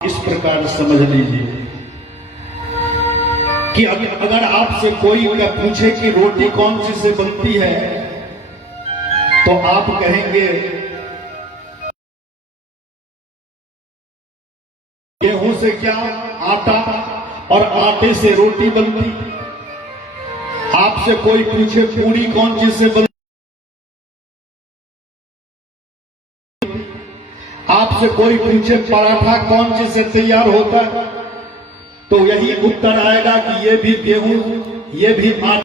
इस प्रकार समझ लीजिए कि अगर आपसे कोई पूछे कि रोटी कौन सी से बनती है तो आप कहेंगे गेहूं से, क्या आटा, और आटे से रोटी बनती। आपसे कोई पूछे पूरी कौन सी से बनती, आपसे कोई पूछे पराठा कौन सी से तैयार होता है, तो यही उत्तर आएगा कि ये भी गेहूं, ये भी आटे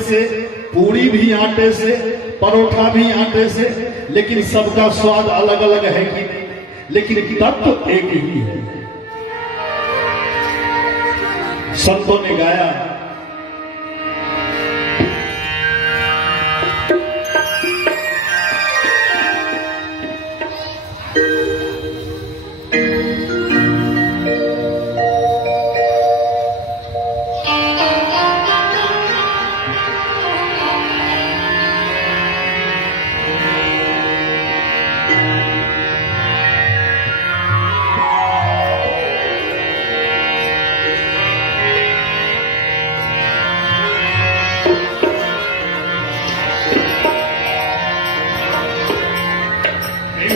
से, पूरी भी आटे से, परोठा भी आटे से, लेकिन सबका स्वाद अलग अलग है कि नहीं, लेकिन तत्व एक ही है। संतों ने गाया,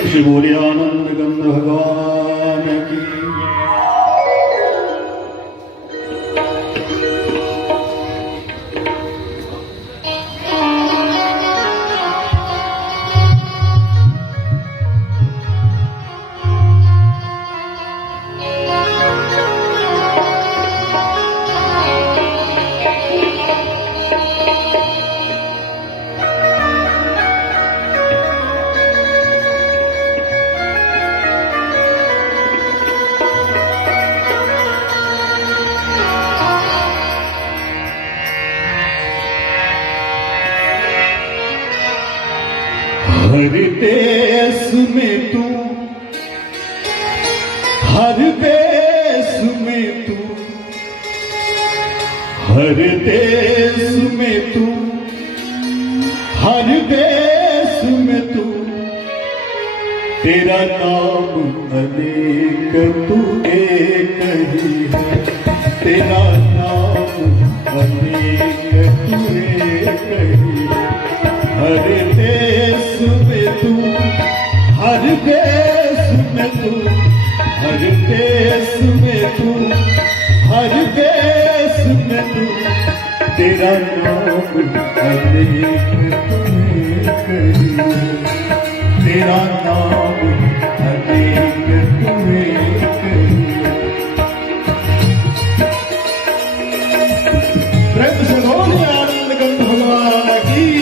श्री बोलियानंद गंध भगवान की। हर देश में तू, हर देश में तू, हर देश में तू, हर देश में तू, तेरा नाम अनेक तू एक ही है, तेरा नाम अनेक तू एक ही है। हर देश में तू, हर देश में तू, हर देश में तू, हर देश में तू, तेरा नाम अनेक तू एक ही है, तेरा नाम अनेक तू एक ही है। प्रेम से बोलिए आनंद गंध भगवान की।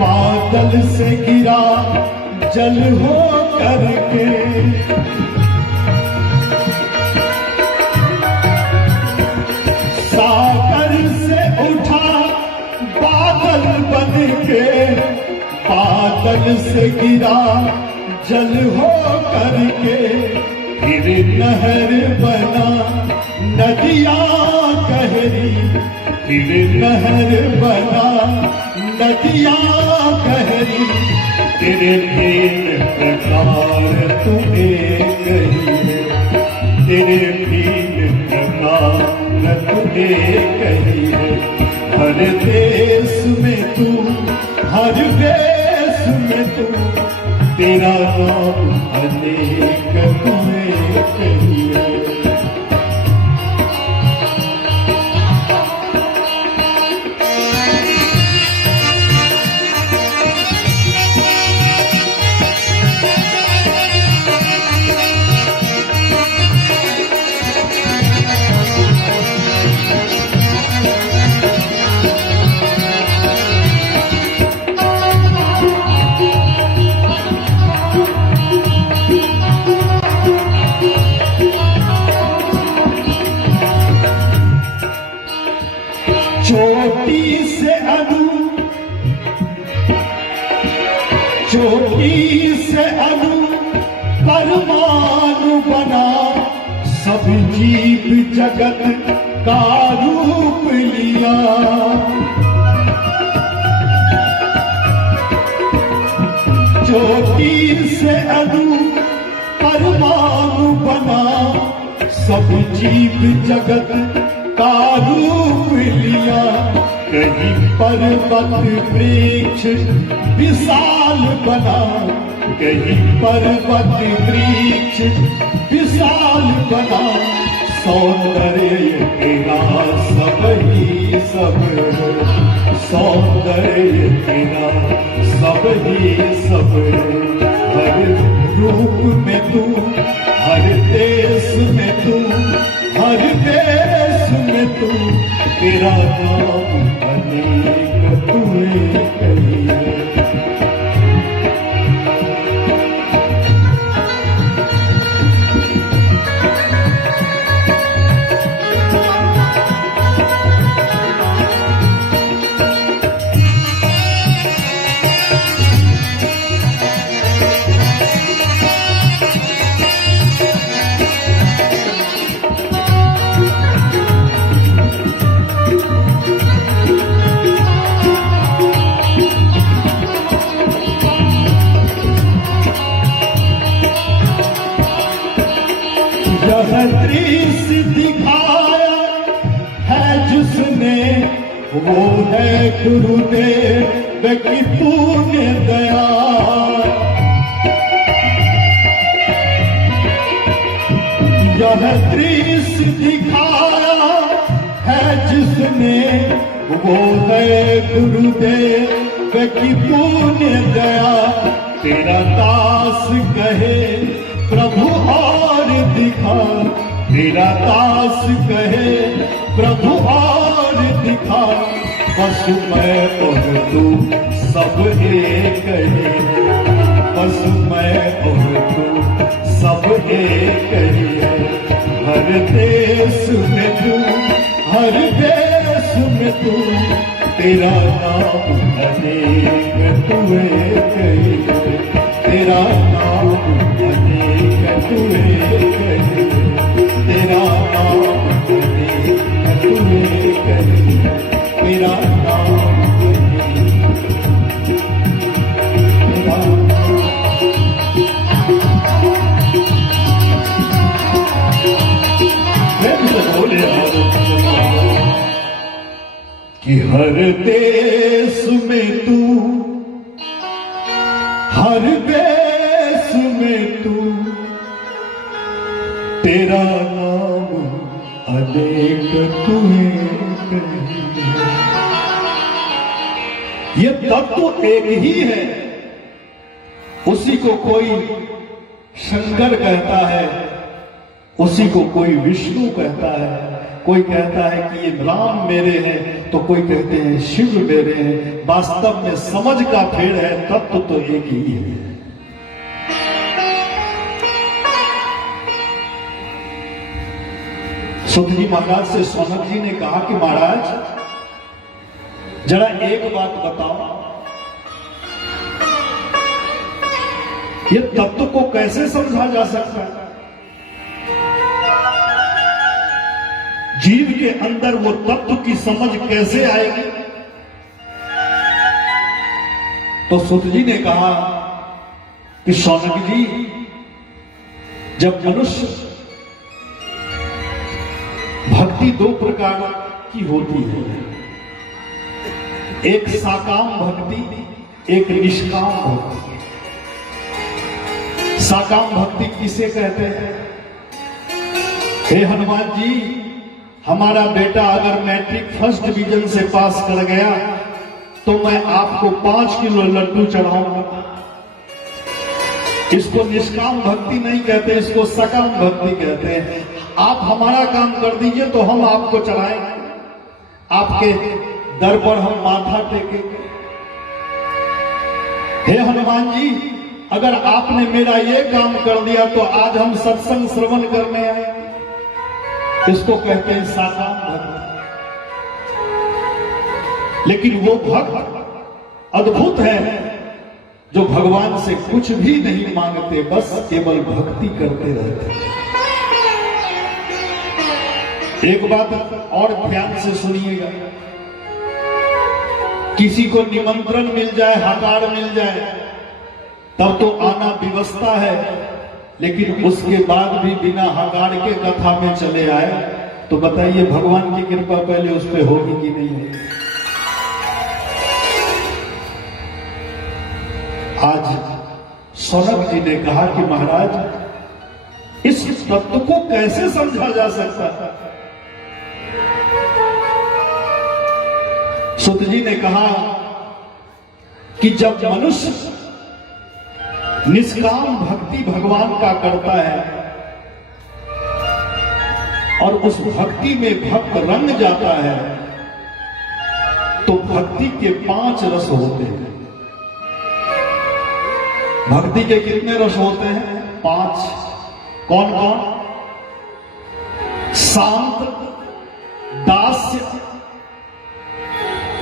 बादल से गिरा जल हो करके, सागर से उठा बादल बन के, बादल से गिरा जल हो करके, फिर नहर बना नदियां गहरी, फिर नहर बना नदियां गहरी, तेरे भीन प्रकार तू एक ही है, तेरे भीन प्रकार तू एक ही है। हर देश में तू, हर देश में तू, तेरा नाम अनेक तू एक ही है। चोटी से अनु, चोटी से अनु परमाणु बना, सब जीव जगत का रूप लिया। चोटी से अनु परमाणु बना, सब जीव जगत का रूप लिया। कहीं पर्वत वृक्ष विशाल बना, कहीं पर्वत वृक्ष विशाल बना। सौंदर्य तेरा सब ही सब, सौंदर्य तेरा सब ही सब। हर रूप में तू, हर देश में तू, हर देश में तू, तेरा नाम अनेक तूने कही है। यह दृश्य दिखाया है जिसने, वो है गुरुदेव की तूने दया। यह दृश्य दिखाया है जिसने, वो है गुरुदेव की तूने दया। तेरा दास कहे प्रभु और दिखा, तेरा दास कहे प्रभु और दिखा। बस मैं और तू सब एक है, बस मैं और तू सब एक है। हर देश में तू, हर देश में तू, तेरा नाम अनेक तू एक है। तेरा नाम अनेक तू एक है, तेरा नाम अनेक तू एक है, तेरा नाम तेरा बोले कि हर देश में तू, हर देश में तू, तेरा नाम अनेक तू एक है। ये तत्व एक ही है। उसी को कोई शंकर कहता है, उसी को कोई विष्णु कहता है, कोई कहता है कि ये राम मेरे हैं, तो कोई कहते हैं शिव मेरे हैं। वास्तव में समझ का फेर है, तत्व तो एक ही है। सुत जी महाराज से सौनक जी ने कहा कि महाराज जरा एक बात बताओ, ये तत्व को कैसे समझा जा सकता है? जीव के अंदर वो तत्व की समझ कैसे आएगी? तो सुत जी ने कहा कि सौनक जी, जब मनुष्य, भक्ति दो प्रकार की होती है, एक साकाम भक्ति, एक निष्काम भक्ति। साकाम भक्ति किसे कहते हैं? हे हनुमान जी, हमारा बेटा अगर मैट्रिक फर्स्ट डिवीजन से पास कर गया तो मैं आपको 5 किलो लड्डू चढ़ाऊंगा। इसको निष्काम भक्ति नहीं कहते, इसको सकाम भक्ति कहते हैं। आप हमारा काम कर दीजिए तो हम आपको चढ़ाएंगे, आपके दर पर हम माथा टेकेंगे। हे हनुमान जी, अगर आपने मेरा ये काम कर दिया तो आज हम सत्संग श्रवण करने आए। इसको कहते हैं साकाम भक्ति। लेकिन वो भक्त अद्भुत है जो भगवान से कुछ भी नहीं मांगते, बस केवल भक्ति करते रहते। एक बात और ध्यान से सुनिएगा, किसी को निमंत्रण मिल जाए, हकार मिल जाए, तब तो आना व्यवस्था है, लेकिन उसके बाद भी बिना हकार के कथा में चले आए, तो बताइए भगवान की कृपा पहले उस पर होगी कि नहीं होगी? आज सौनक जी ने कहा कि महाराज इस तत्व को कैसे समझा जा सकता है? सुत जी ने कहा कि जब मनुष्य निष्काम भक्ति भगवान का करता है और उस भक्ति में भक्त रंग जाता है, तो भक्ति के 5 रस होते हैं। भक्ति के कितने रस होते हैं? 5। कौन कौन? शांत, दास्य,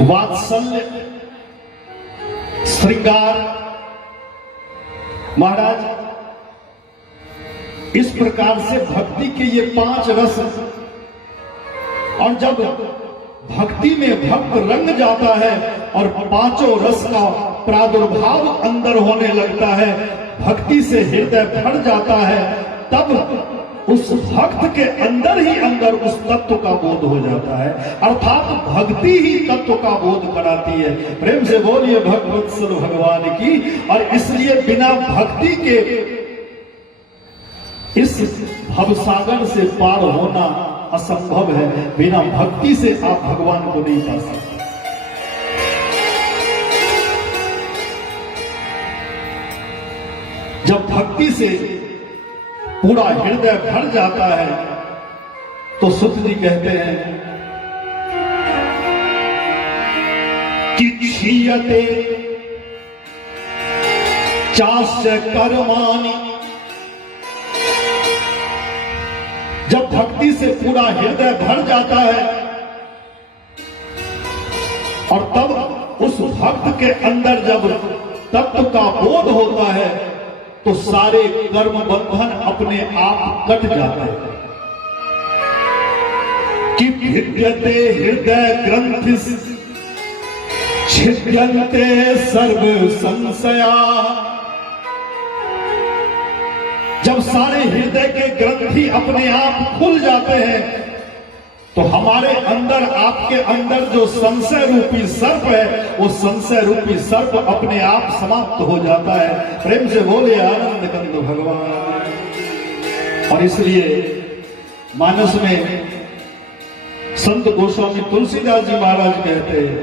वात्सल्य, श्रृंगार। महाराज इस प्रकार से भक्ति के ये 5 रस, और जब भक्ति में भक्त रंग जाता है और 5 रस का प्रादुर्भाव अंदर होने लगता है, भक्ति से हृदय भर जाता है, तब उस भक्त के अंदर ही अंदर उस तत्व का बोध हो जाता है। अर्थात भक्ति ही तत्व का बोध कराती है। प्रेम से बोलिए भगवत्सल भगवान की। और इसलिए बिना भक्ति के इस भवसागर से पार होना असंभव है। बिना भक्ति से आप भगवान को नहीं पा सकते। जब भक्ति से पूरा हृदय भर जाता है तो सुत जी कहते हैं कि क्षीयते चास्य कर्माणि। जब भक्ति से पूरा हृदय भर जाता है और तब उस भक्त के अंदर जब तत्व का बोध होता है तो सारे कर्म बंधन अपने आप कट जाते हैं। कि भिद्यते हृदय ग्रंथि छिद्यन्ते सर्व संशया। जब सारे हृदय के ग्रंथि अपने आप खुल जाते हैं तो हमारे अंदर, आपके अंदर जो संशय रूपी सर्प है, वो संशय रूपी सर्प अपने आप समाप्त हो जाता है। प्रेम से बोले आनंद कंद भगवान। और इसलिए मानस में संत गोस्वामी तुलसीदास जी महाराज कहते हैं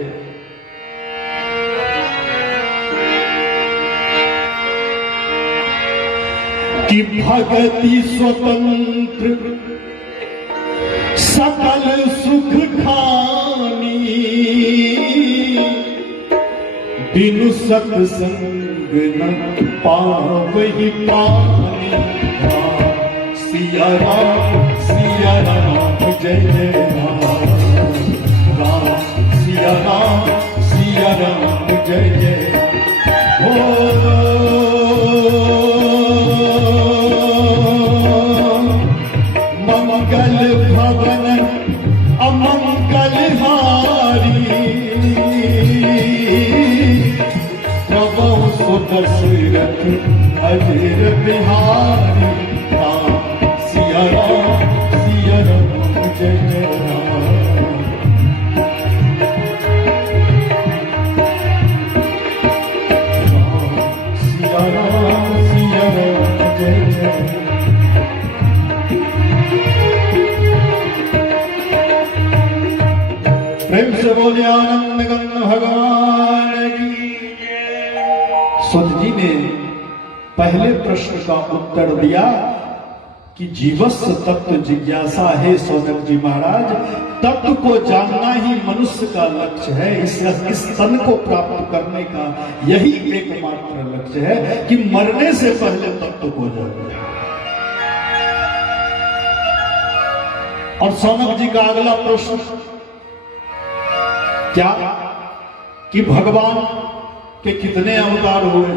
कि भगति स्वतंत्र सकल सुख खानी। बिनु सत्संग न पावहि पानी। सिया राम जय जय राम। राम सिया राम जय जय। मंगल भवन अमंगल हारी। प्रभु सुदशरथ अधीर बिहारी। राम सिया राम जय जय राम। सिया राम जय जय। प्रेम से बोले आनंद गंध भगवान की। सुत जी ने पहले प्रश्न का उत्तर दिया कि जीवस्य तत्व जिज्ञासा है। सौनक जी महाराज, तत्व को जानना ही मनुष्य का लक्ष्य है। इस तन को प्राप्त करने का यही एकमात्र लक्ष्य है कि मरने से पहले तत्व को जाने। और सौनक जी का अगला प्रश्न क्या? कि भगवान के कितने अवतार हुए,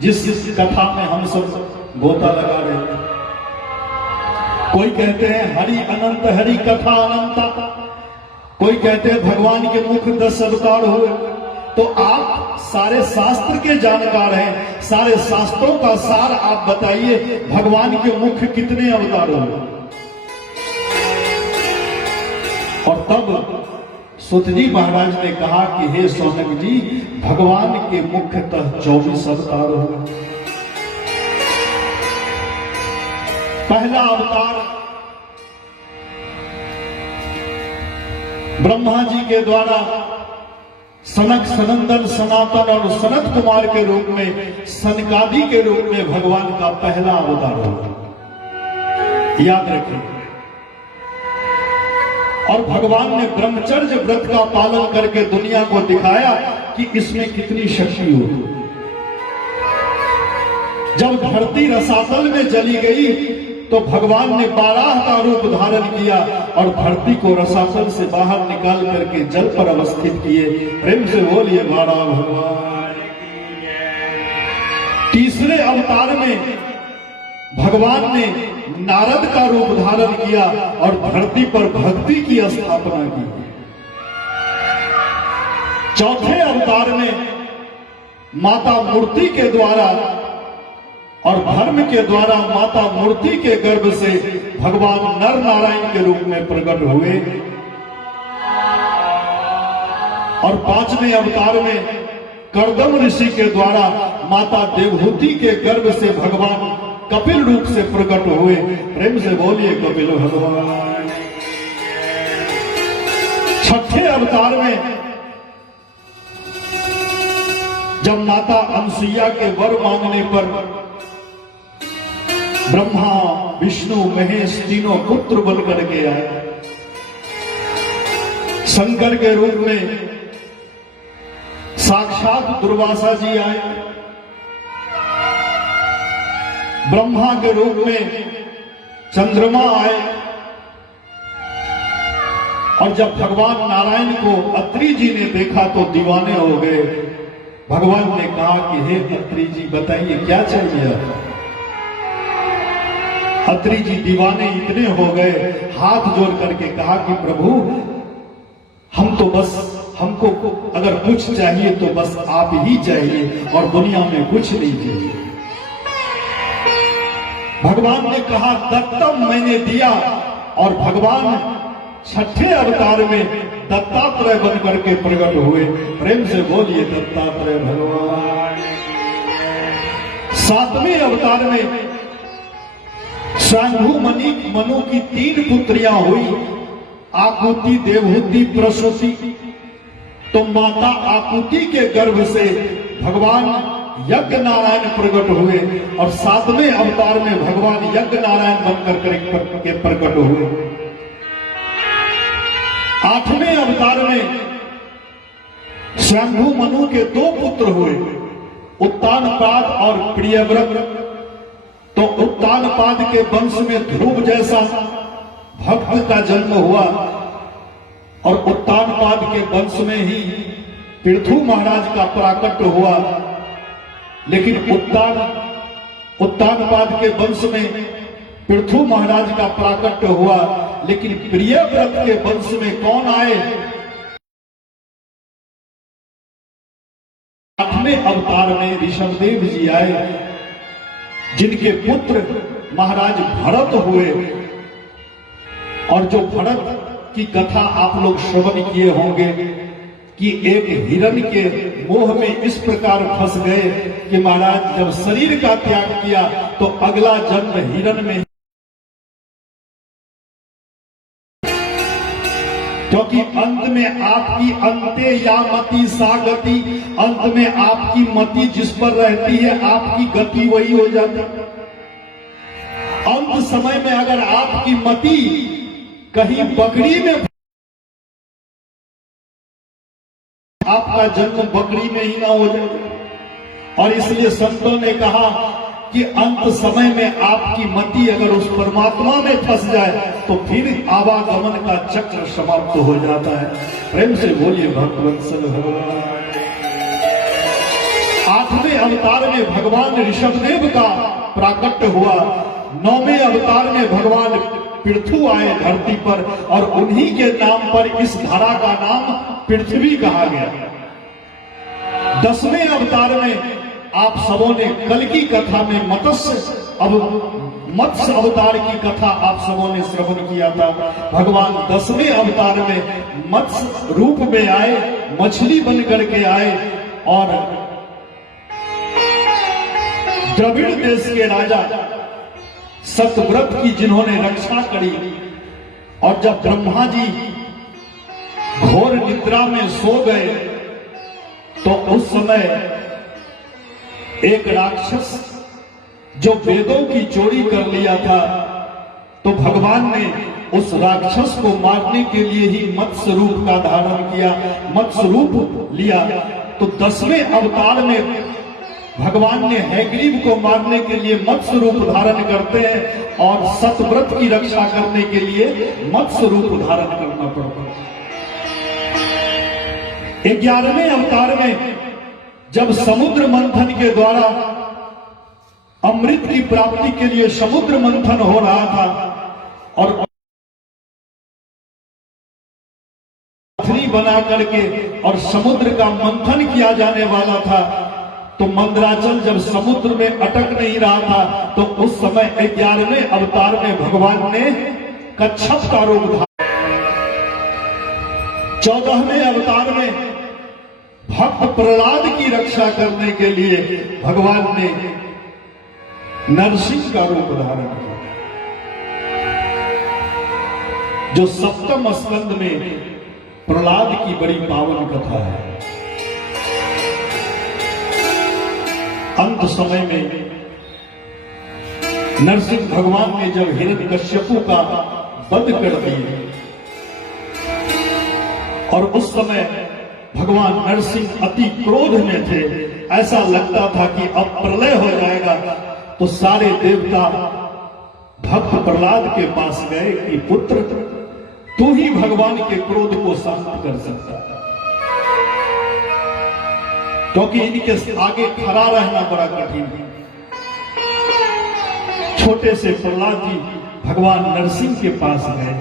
जिस कथा में हम सब गोता लगा रहे थे। कोई कहते हैं हरि अनंत, हरि कथा अनंता, कोई कहते हैं भगवान के मुख 10 अवतार हुए। तो आप सारे शास्त्र के जानकार हैं, सारे शास्त्रों का सार आप बताइए, भगवान के मुख कितने अवतार हुए। और तब सुत जी महाराज ने कहा कि हे सौनक जी, भगवान के मुख्यतः 24 अवतार हुए। पहला अवतार ब्रह्मा जी के द्वारा सनक, सनंदन, सनातन और सनत कुमार के रूप में, सनकादि के रूप में भगवान का पहला अवतार हुआ, याद रखें। और भगवान ने ब्रह्मचर्य व्रत का पालन करके दुनिया को दिखाया कि इसमें कितनी शक्ति होती। जब धरती रसातल में जली गई तो भगवान ने 12 का रूप धारण किया और धरती को रसातल से बाहर निकाल करके जल पर अवस्थित किए। प्रेम से बोलिए 12 भगवान। तीसरे अवतार में भगवान ने नारद का रूप धारण किया और धरती पर भक्ति की स्थापना की। चौथे अवतार में माता मूर्ति के द्वारा और धर्म के द्वारा माता मूर्ति के गर्भ से भगवान नर नारायण के रूप में प्रकट हुए। और 5वें अवतार में कर्दम ऋषि के द्वारा माता देवहूति के गर्भ से भगवान कपिल रूप से प्रकट हुए। प्रेम से बोलिए कपिल भगवान। 6ठे अवतार में जब माता अनसुईया के वर मांगने पर ब्रह्मा, विष्णु, महेश तीनों पुत्र बनकर के आए। शंकर के रूप में साक्षात दुर्वासा जी आए। ब्रह्मा के रूप में चंद्रमा आए। और जब भगवान नारायण को अत्रि जी ने देखा तो दीवाने हो गए। भगवान ने कहा कि हे अत्रि जी, बताइए क्या चाहिए। अत्रि जी दीवाने इतने हो गए, हाथ जोड़ करके कहा कि प्रभु, हम तो बस, हमको अगर कुछ चाहिए तो बस आप ही चाहिए और दुनिया में कुछ नहीं चाहिए। भगवान ने कहा दत्तम, मैंने दिया। और भगवान 6ठे अवतार में दत्तात्रेय बन करके प्रकट हुए। प्रेम से बोलिए दत्तात्रेय भगवान। 7वें अवतार में स्वयंभू मनु की 3 पुत्रियां हुई, आकुति, देवहूति, प्रसूति। तो माता आकुति के गर्भ से भगवान यज्ञ नारायण प्रकट हुए। और 7वें अवतार में भगवान यज्ञ नारायण बनकर के प्रकट हुए। 8वें अवतार में स्वयंभू मनु के 2 पुत्र हुए, उत्तानपाद और प्रियव्रत। तो उत्तानपाद के वंश में ध्रुव जैसा भक्त का जन्म हुआ और उत्तानपाद के वंश में ही पृथु महाराज का प्राकट्य हुआ। लेकिन उत्तानपाद के वंश में पृथु महाराज का प्राकट्य हुआ, लेकिन प्रियव्रत के वंश में कौन आए? 8वें अवतार में ऋषभदेव जी आए, जिनके पुत्र महाराज भरत हुए। और जो भरत की कथा आप लोग श्रवण किए होंगे कि एक हिरण के मोह में इस प्रकार फंस गए कि महाराज जब शरीर का त्याग किया तो अगला जन्म हिरण में, क्योंकि अंत में आपकी अंते या मति सा गति, अंत में आपकी मति जिस पर रहती है आपकी गति वही हो जाती। अंत समय में अगर आपकी मति कहीं बकरी में, आपका जन्म बकरी में ही ना हो जाए। और इसलिए संतों ने कहा कि अंत समय में आपकी मति अगर उस परमात्मा में फंस जाए तो फिर आवागमन का चक्र समाप्त हो जाता है। प्रेम से बोलिए भक्तवत्सल भगवान। 8वें अवतार में भगवान ऋषभदेव का प्राकट्य हुआ। 9वें अवतार में भगवान पृथु आए धरती पर और उन्हीं के नाम पर इस धरा का नाम पृथ्वी कहा गया। 10वें अवतार में आप सबों ने कल की कथा में मत्स्य अवतार की कथा आप सबों ने श्रवण किया था। भगवान 10वें अवतार में मत्स्य रूप में आए, मछली बन करके आए और द्रविड़ देश के राजा सतव्रत की जिन्होंने रक्षा करी। और जब ब्रह्मा जी घोर निद्रा में सो गए तो उस समय एक राक्षस जो वेदों की चोरी कर लिया था, तो भगवान ने उस राक्षस को मारने के लिए ही मत्स्य रूप का धारण किया, मत्स्य रूप लिया। तो 10वें अवतार में भगवान ने हैग्रीव को मारने के लिए मत्स्य रूप धारण करते हैं और सतव्रत की रक्षा करने के लिए मत्स्य रूप धारण करना पड़ता है। 11वें अवतार में जब समुद्र मंथन के द्वारा अमृत की प्राप्ति के लिए समुद्र मंथन हो रहा था और पथरी बना करके और समुद्र का मंथन किया जाने वाला था, तो मंदराचल जब समुद्र में अटक नहीं रहा था तो उस समय 11वें अवतार में भगवान ने कच्छप का रूप धारा। 14वें अवतार में भक्त प्रहलाद की रक्षा करने के लिए भगवान ने नरसिंह का रूप धारण किया, जो 7वें स्कंद में प्रहलाद की बड़ी पावन कथा है। अंत समय में नरसिंह भगवान ने जब हिरण्यकश्यपु का वध कर दिया और उस समय भगवान नरसिंह अति क्रोध में थे, ऐसा लगता था कि अब प्रलय हो जाएगा, तो सारे देवता भक्त प्रहलाद के पास गए कि पुत्र तू ही भगवान के क्रोध को शांत कर सकता है, क्योंकि इनके आगे खड़ा रहना बड़ा कठिन है। छोटे से प्रहलाद जी भगवान नरसिंह के पास गए।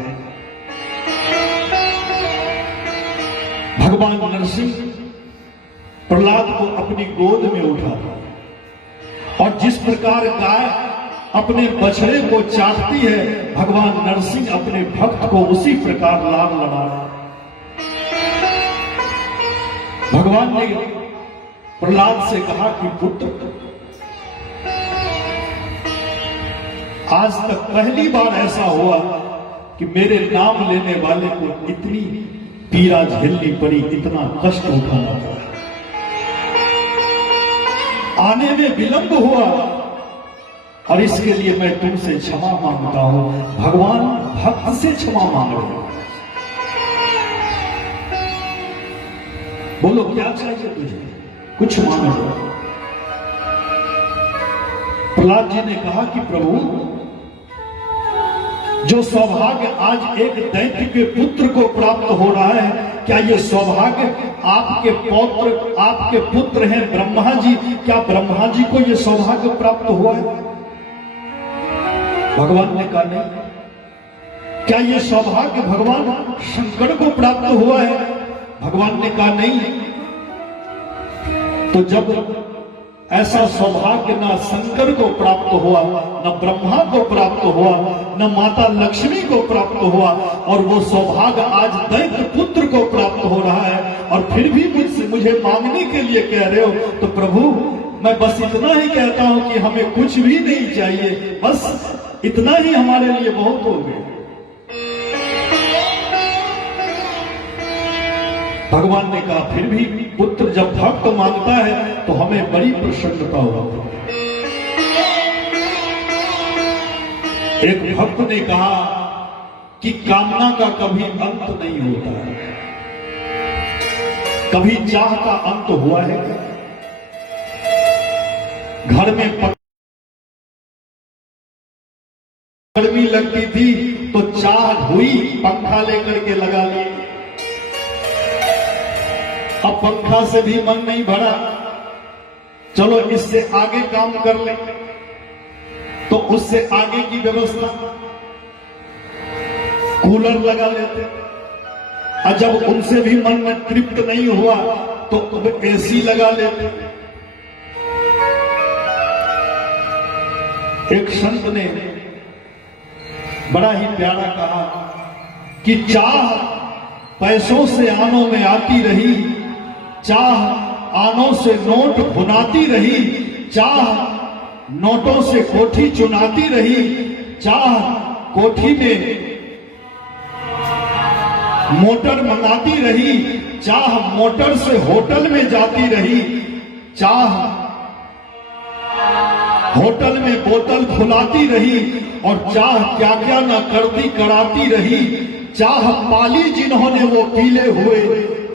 भगवान नरसिंह प्रहलाद को अपनी गोद में उठा और जिस प्रकार गाय अपने बछड़े को चाटती है, भगवान नरसिंह अपने भक्त को उसी प्रकार लाड लड़ा। भगवान ने प्रहलाद से कहा कि पुत्र, आज तक पहली बार ऐसा हुआ कि मेरे नाम लेने वाले को इतनी पीड़ा झेलनी पड़ी, इतना कष्ट उठाना पड़ा, आने में विलंब हुआ और इसके लिए मैं तुमसे क्षमा मांगता हूं। भगवान भक्त से क्षमा मांग रहे हैं। बोलो क्या चाहिए तुझे, कुछ मांग लो। प्रहलाद जी ने कहा कि प्रभु, जो सौभाग्य आज एक दैत्य के पुत्र को प्राप्त हो रहा है, क्या ये सौभाग्य आपके पुत्र हैं ब्रह्मा जी, क्या ब्रह्मा जी को ये सौभाग्य प्राप्त हुआ है? भगवान ने कहा नहीं। क्या ये सौभाग्य भगवान शंकर को प्राप्त हुआ है? भगवान ने कहा नहीं। तो जब ऐसा सौभाग्य ना शंकर को प्राप्त हुआ, न ब्रह्मा को प्राप्त हुआ, न माता लक्ष्मी को प्राप्त हुआ, और वो सौभाग्य आज दैत्य पुत्र को प्राप्त हो रहा है, और फिर भी मुझे मांगने के लिए कह रहे हो, तो प्रभु मैं बस इतना ही कहता हूं कि हमें कुछ भी नहीं चाहिए, बस इतना ही हमारे लिए बहुत हो गए। भगवान ने कहा फिर भी पुत्र जब भक्त मांगता है तो हमें बड़ी प्रसन्नता होती है। एक भक्त ने कहा कि कामना का कभी अंत नहीं होता है। कभी चाह का अंत हुआ है क्या? घर में गर्मी लगती थी तो चाह हुई, पंखा लेकर के लगा ली। अब पंखा से भी मन नहीं भरा चलो इससे आगे काम कर ले, तो उससे आगे की व्यवस्था कूलर लगा लेते। और जब उनसे भी मन में तृप्त नहीं हुआ तो अब एसी लगा लेते। एक संत ने बड़ा ही प्यारा कहा कि चाह पैसों से आनों में आती रही, चाह आनों से नोट भुनाती रही, चाह नोटों से कोठी चुनाती रही, चाह कोठी में मोटर मंगाती रही, चाह मोटर से होटल में जाती रही, चाह होटल में बोतल खुलाती रही, और चाह क्या क्या न करती कराती रही। चाह पाली जिन्होंने वो पीले हुए,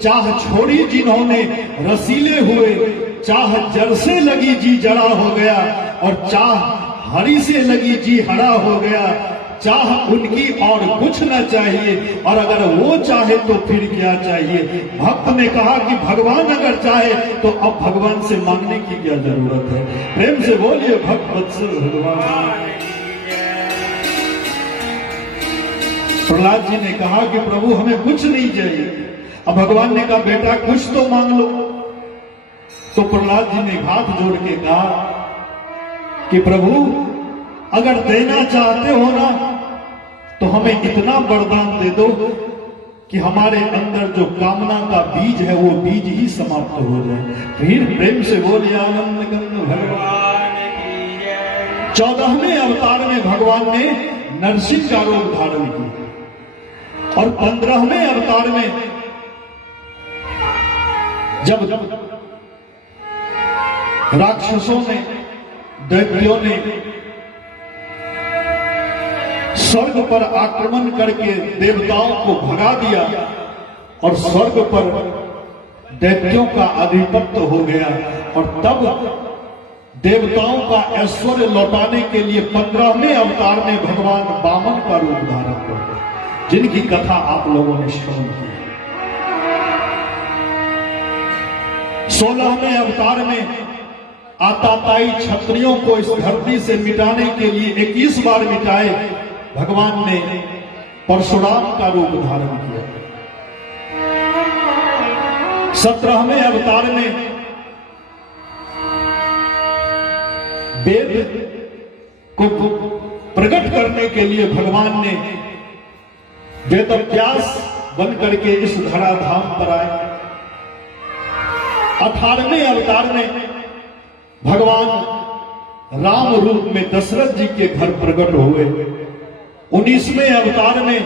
चाह छोड़ी जिन्होंने रसीले हुए, चाह जर से लगी जी जड़ा हो गया, और चाह हरी से लगी जी हरा हो गया। चाह उनकी और कुछ न चाहिए, और अगर वो चाहे तो फिर क्या चाहिए। भक्त ने कहा कि भगवान अगर चाहे तो अब भगवान से मांगने की क्या जरूरत है। प्रेम से बोलिए भक्त वत्सल भगवान। प्रहलाद जी ने कहा कि प्रभु हमें कुछ नहीं चाहिए। अब भगवान ने कहा बेटा कुछ तो मांग लो। तो प्रहलाद जी ने हाथ जोड़ के कहा कि प्रभु अगर देना चाहते हो ना तो हमें इतना वरदान दे दो कि हमारे अंदर जो कामना का बीज है वो बीज ही समाप्त हो जाए। फिर प्रेम से बोलिए आनंद कंद भगवान की जय। 14वें अवतार में भगवान ने नरसिंह का रूप धारण किया, और 15वें अवतार में जब राक्षसों ने, दैत्यों ने स्वर्ग पर आक्रमण करके देवताओं को भगा दिया और स्वर्ग पर दैत्यों का आधिपत्य हो गया, और तब देवताओं का ऐश्वर्य लौटाने के लिए 15वें अवतार में भगवान वामन का रूप धारण किया, जिनकी कथा आप लोगों ने श्रवण की। 16वें अवतार में आताताई क्षत्रियों को इस धरती से मिटाने के लिए 21 बार मिटाए भगवान ने परशुराम का रूप धारण किया। 17वें अवतार में वेद को प्रकट करने के लिए भगवान ने वेदव्यास बन करके इस धराधाम पर आए। 18वें अवतार में भगवान राम रूप में दशरथ जी के घर प्रकट हुए। 19वें अवतार में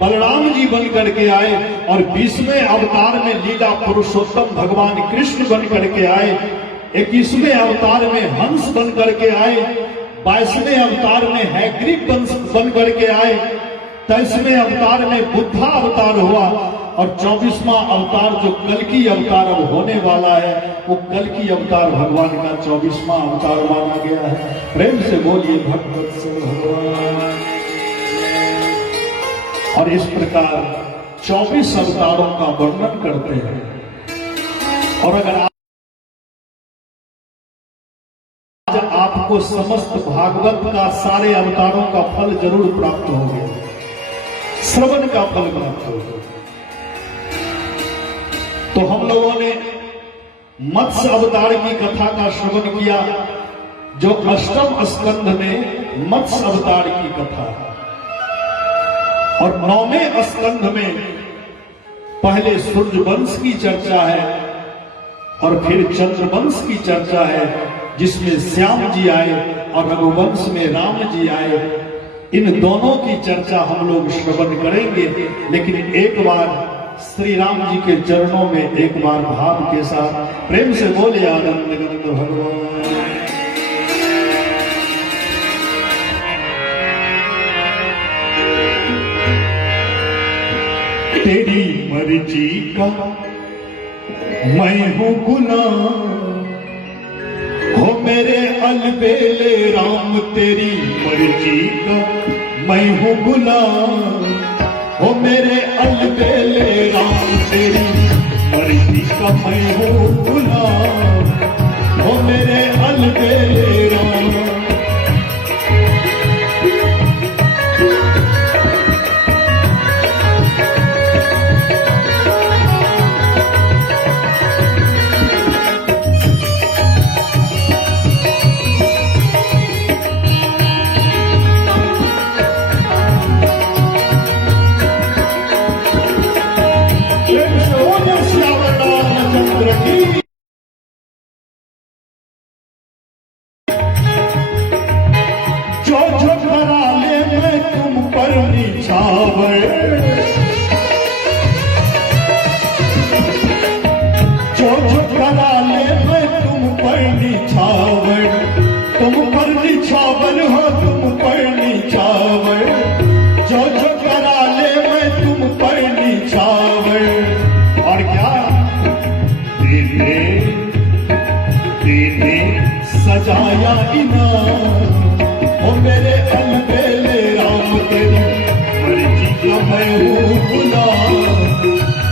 बलराम जी बन करके आए, और 20वें अवतार में लीला पुरुषोत्तम भगवान कृष्ण बन करके आए। 21वें अवतार में हंस बन करके आए। 22वें अवतार में हैग्रीव बन करके आए। 23वें अवतार में बुद्धा अवतार हुआ, और 24वां अवतार जो कल्कि अवतार अब होने वाला है वो कल्कि अवतार भगवान का 24वां अवतार माना गया है। प्रेम से बोलिए भगवत से भगवान। और इस प्रकार 24 अवतारों का वर्णन करते हैं। और अगर आज आपको समस्त भागवत का सारे अवतारों का फल जरूर प्राप्त हो गया, श्रवण का फल प्राप्त हो गया। तो हम लोगों ने मत्स्य अवतार की कथा का श्रवण किया, जो 8वें स्कंध में मत्स्य अवतार की कथा है। और 9वें स्कंध में पहले सूर्यवंश की चर्चा है, और फिर चंद्रवंश की चर्चा है, जिसमें श्याम जी आए और रघुवंश में राम जी आए। इन दोनों की चर्चा हम लोग श्रवण करेंगे, लेकिन एक बार श्री राम जी के चरणों में एक बार भाव के साथ प्रेम से बोले आनंद गंद भगवान। तेरी मर्जी का मैं हूं गुलाम, हो मेरे अलबेले राम तेरी मर्जी का मैं हूं गुलाम, हो मेरे अलबेले राम तेरी मर्जी का मैं हूं गुलाम, हो ओ मेरे अलबेले राम। जो जो करा ले मैं तुम पर निछावर, जो जो करा ले मैं तुम पर निछावर, तुम पर निछावर हो तुम पर निछावर, जो जो करा ले मैं तुम पर निछावर। और क्या तेरे सजाया इनाम, ओ मेरे अलबेले राम तेरी मर्जी का मैं हूँ गुलाम,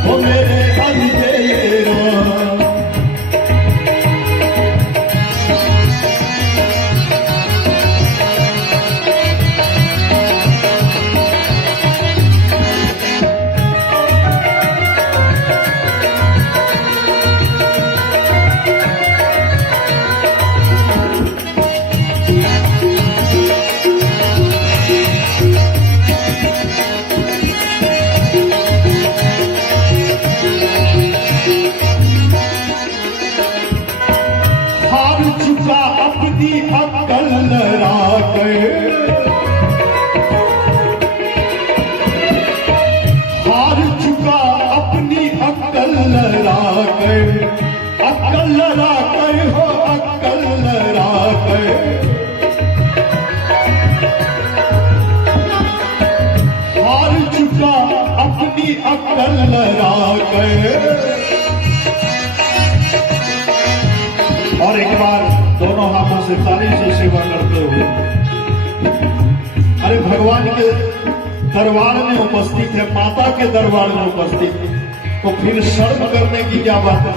ओ मेरे अलबेले राम। अपनी अक्ल लड़ा कर, हार चुका अपनी अक्ल लड़ा कर, अक्ल लड़ा कर हो अक्ल लड़ा कर, हार चुका अपनी अक्ल लड़ा कर। और एक बार दोनों हाथों से ताली से सेवा करते हुए, अरे भगवान के दरबार में उपस्थित है, माता के दरबार में उपस्थित, तो फिर शर्म करने की क्या बात है।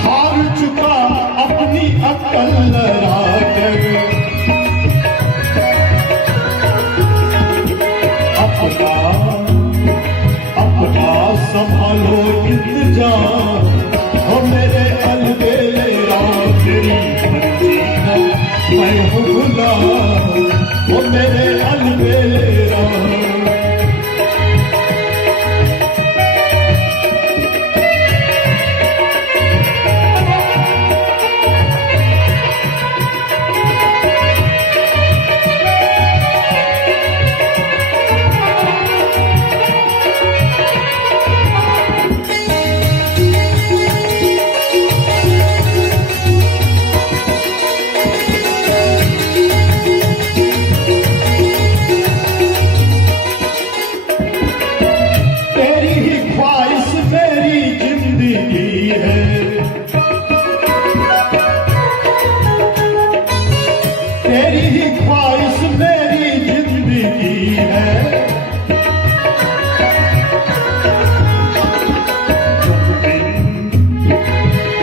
हार चुका अपनी अक्ल लड़ा कर, अपना संभालो इंतजाम, हो मेरे अलबेले राम तेरी मर्जी का मैं हूँ गुलाम, हो मेरे अलबेले राम। तेरी ही ख्वाहिश मेरी जिंदगी है,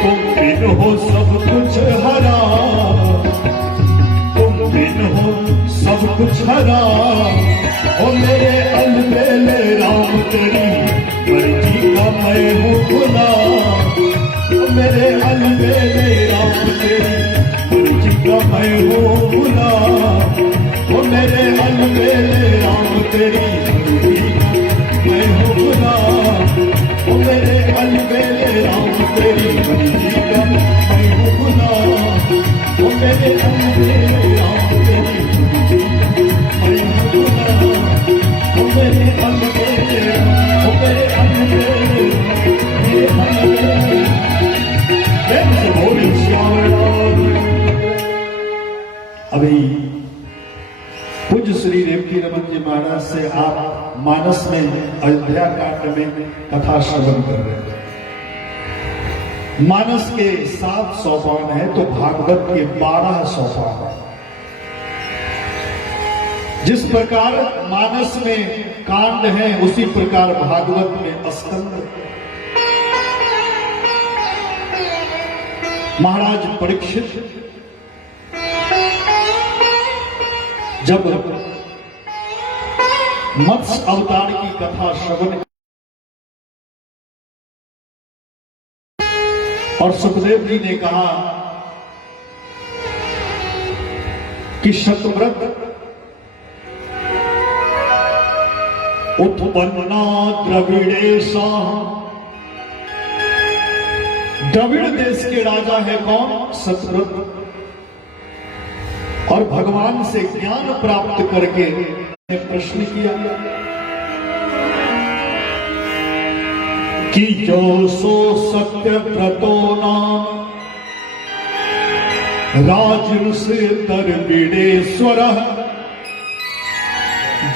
तुम बिन हो सब कुछ हरा, तुम बिन हो सब कुछ हरा, ओ मेरे अलबेले राम तेरी मर्जी का मैं हूँ गुलाम, ओ मेरे अलबेले राम तेरी मर्जी का मैं हूँ गुलाम, ओ मेरे अलबेले राम तेरी मर्जी का मैं हूँ गुलाम, ओ मेरे अलबेले राम तेरी मर्जी का मैं हूँ गुलाम, ओ मेरे अलबेले राम तेरी मर्जी का मैं हूँ गुलाम, ओ मेरे अलबेले राम, ओ मेरे अलबेले मेरे अलबेले प्रेम से बोली श्याम। अभी पूज्य श्री रेवती रमन जी महाराज से आप मानस में अयोध्या कांड में कथा श्रवण कर रहे हैं। मानस के 7 सोपान है तो भागवत के 12 सोपान है। जिस प्रकार मानस में कांड है उसी प्रकार भागवत में स्कंद है। महाराज परीक्षित जब मत्स्य अवतार की कथा श्रवण और सुखदेव जी ने कहा कि शतव्रत उत्पन्ना द्रविड़ेशा, द्रविड़ देश के राजा है कौन? शतव्रत। और भगवान से ज्ञान प्राप्त करके प्रश्न किया कि जो सो सत्यव्रतो नाम राजऋषि द्रविड़ेश्वर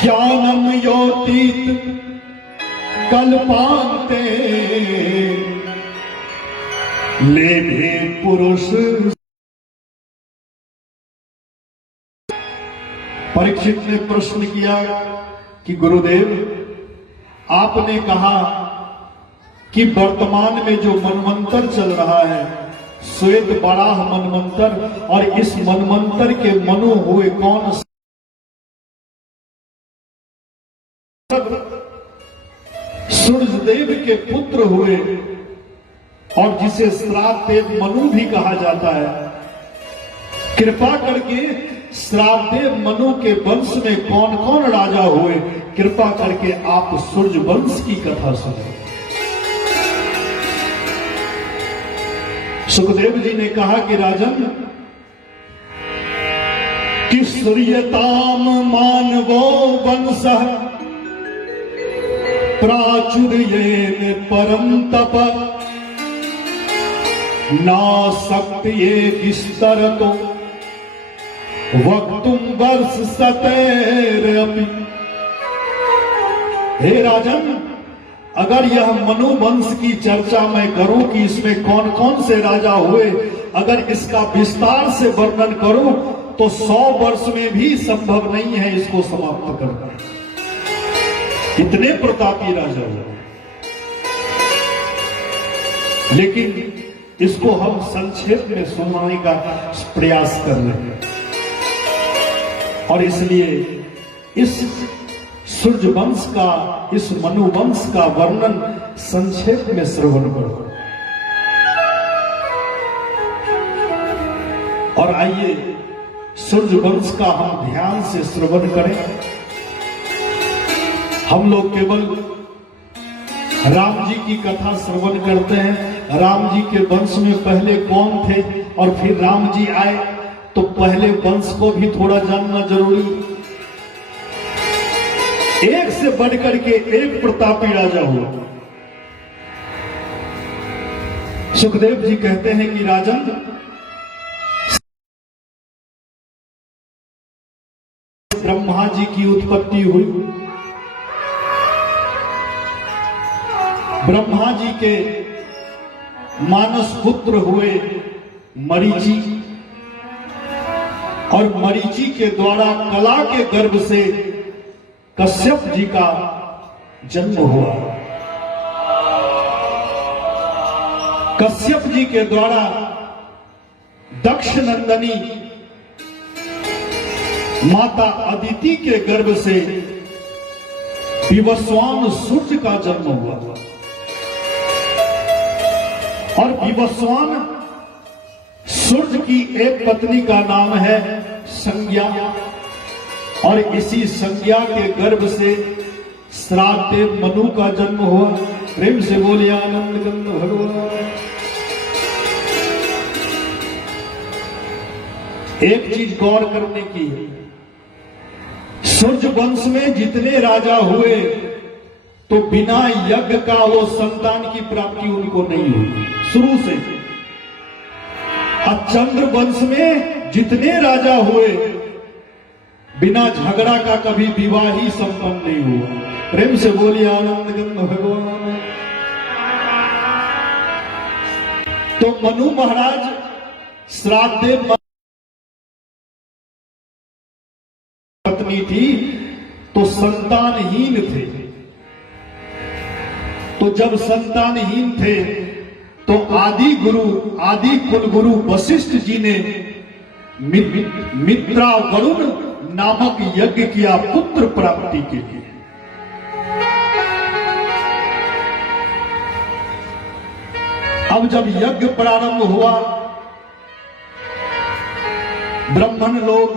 ज्ञानम योतीत कल्पान्ते लेभे पुरुष। परीक्षित ने प्रश्न किया कि गुरुदेव, आपने कहा कि वर्तमान में जो मनमंत्र चल रहा है श्वेत बराह मनमंत्र, और इस मनमंत्र के मनु हुए कौन? सूर्यदेव के पुत्र हुए और जिसे श्राद्ध देव मनु भी कहा जाता है। कृपा करके श्राद्ध देव मनु के वंश में कौन कौन राजा हुए, कृपा करके आप सूर्य वंश की कथा सुनो। सुखदेव जी ने कहा कि राजन, कि श्रियताम मानवो वंश प्राचुर्येन परम तप ना शक्ति विस्तर तो वक्तुम वर्ष सतेर अपि। हे राजन, अगर यह मनु वंश की चर्चा मैं करूं कि इसमें कौन कौन से राजा हुए, अगर इसका विस्तार से वर्णन करूं तो 100 वर्ष में भी संभव नहीं है इसको समाप्त करना। इतने प्रतापी राजा हुए, लेकिन इसको हम संक्षेप में सुनाने का प्रयास कर रहे हैं और इसलिए इस सूर्य वंश का, इस मनु वंश का वर्णन संक्षेप में श्रवण करो। और आइए सूर्य वंश का हम ध्यान से श्रवण करें। हम लोग केवल राम जी की कथा श्रवण करते हैं। राम जी के वंश में पहले कौन थे और फिर राम जी आए, तो पहले वंश को भी थोड़ा जानना जरूरी। एक से बढ़कर के एक प्रतापी राजा हुआ। सुखदेव जी कहते हैं कि राजन, ब्रह्मा जी की उत्पत्ति हुई। ब्रह्मा जी के मानस पुत्र हुए मरीचि, और मरीचि के द्वारा कला के गर्भ से कश्यप जी का जन्म हुआ। कश्यप जी के द्वारा दक्ष नंदनी माता अदिति के गर्भ से विवस्वान सूर्य का जन्म हुआ। और विवस्वान सूर्य की एक पत्नी का नाम है संज्ञा, और इसी संज्ञा के गर्भ से श्राद्ध देव मनु का जन्म हुआ। प्रेम से बोलिए आनंद गंध भगवान। एक चीज गौर करने की है, सूर्य वंश में जितने राजा हुए तो बिना यज्ञ का वो संतान की प्राप्ति उनको नहीं हुई शुरू से। और चंद्र वंश में जितने राजा हुए बिना झगड़ा का कभी विवाह ही संपन्न नहीं हुआ। प्रेम से बोलिए आनंद गंध भगवान। तो मनु महाराज श्राद्ध देव पत्नी थी तो संतानहीन थे। तो जब संतानहीन थे तो आदि कुल गुरु वशिष्ठ जी ने मित्रा वरुण नामक यज्ञ किया पुत्र प्राप्ति के लिए। अब जब यज्ञ प्रारंभ हुआ, ब्राह्मण लोग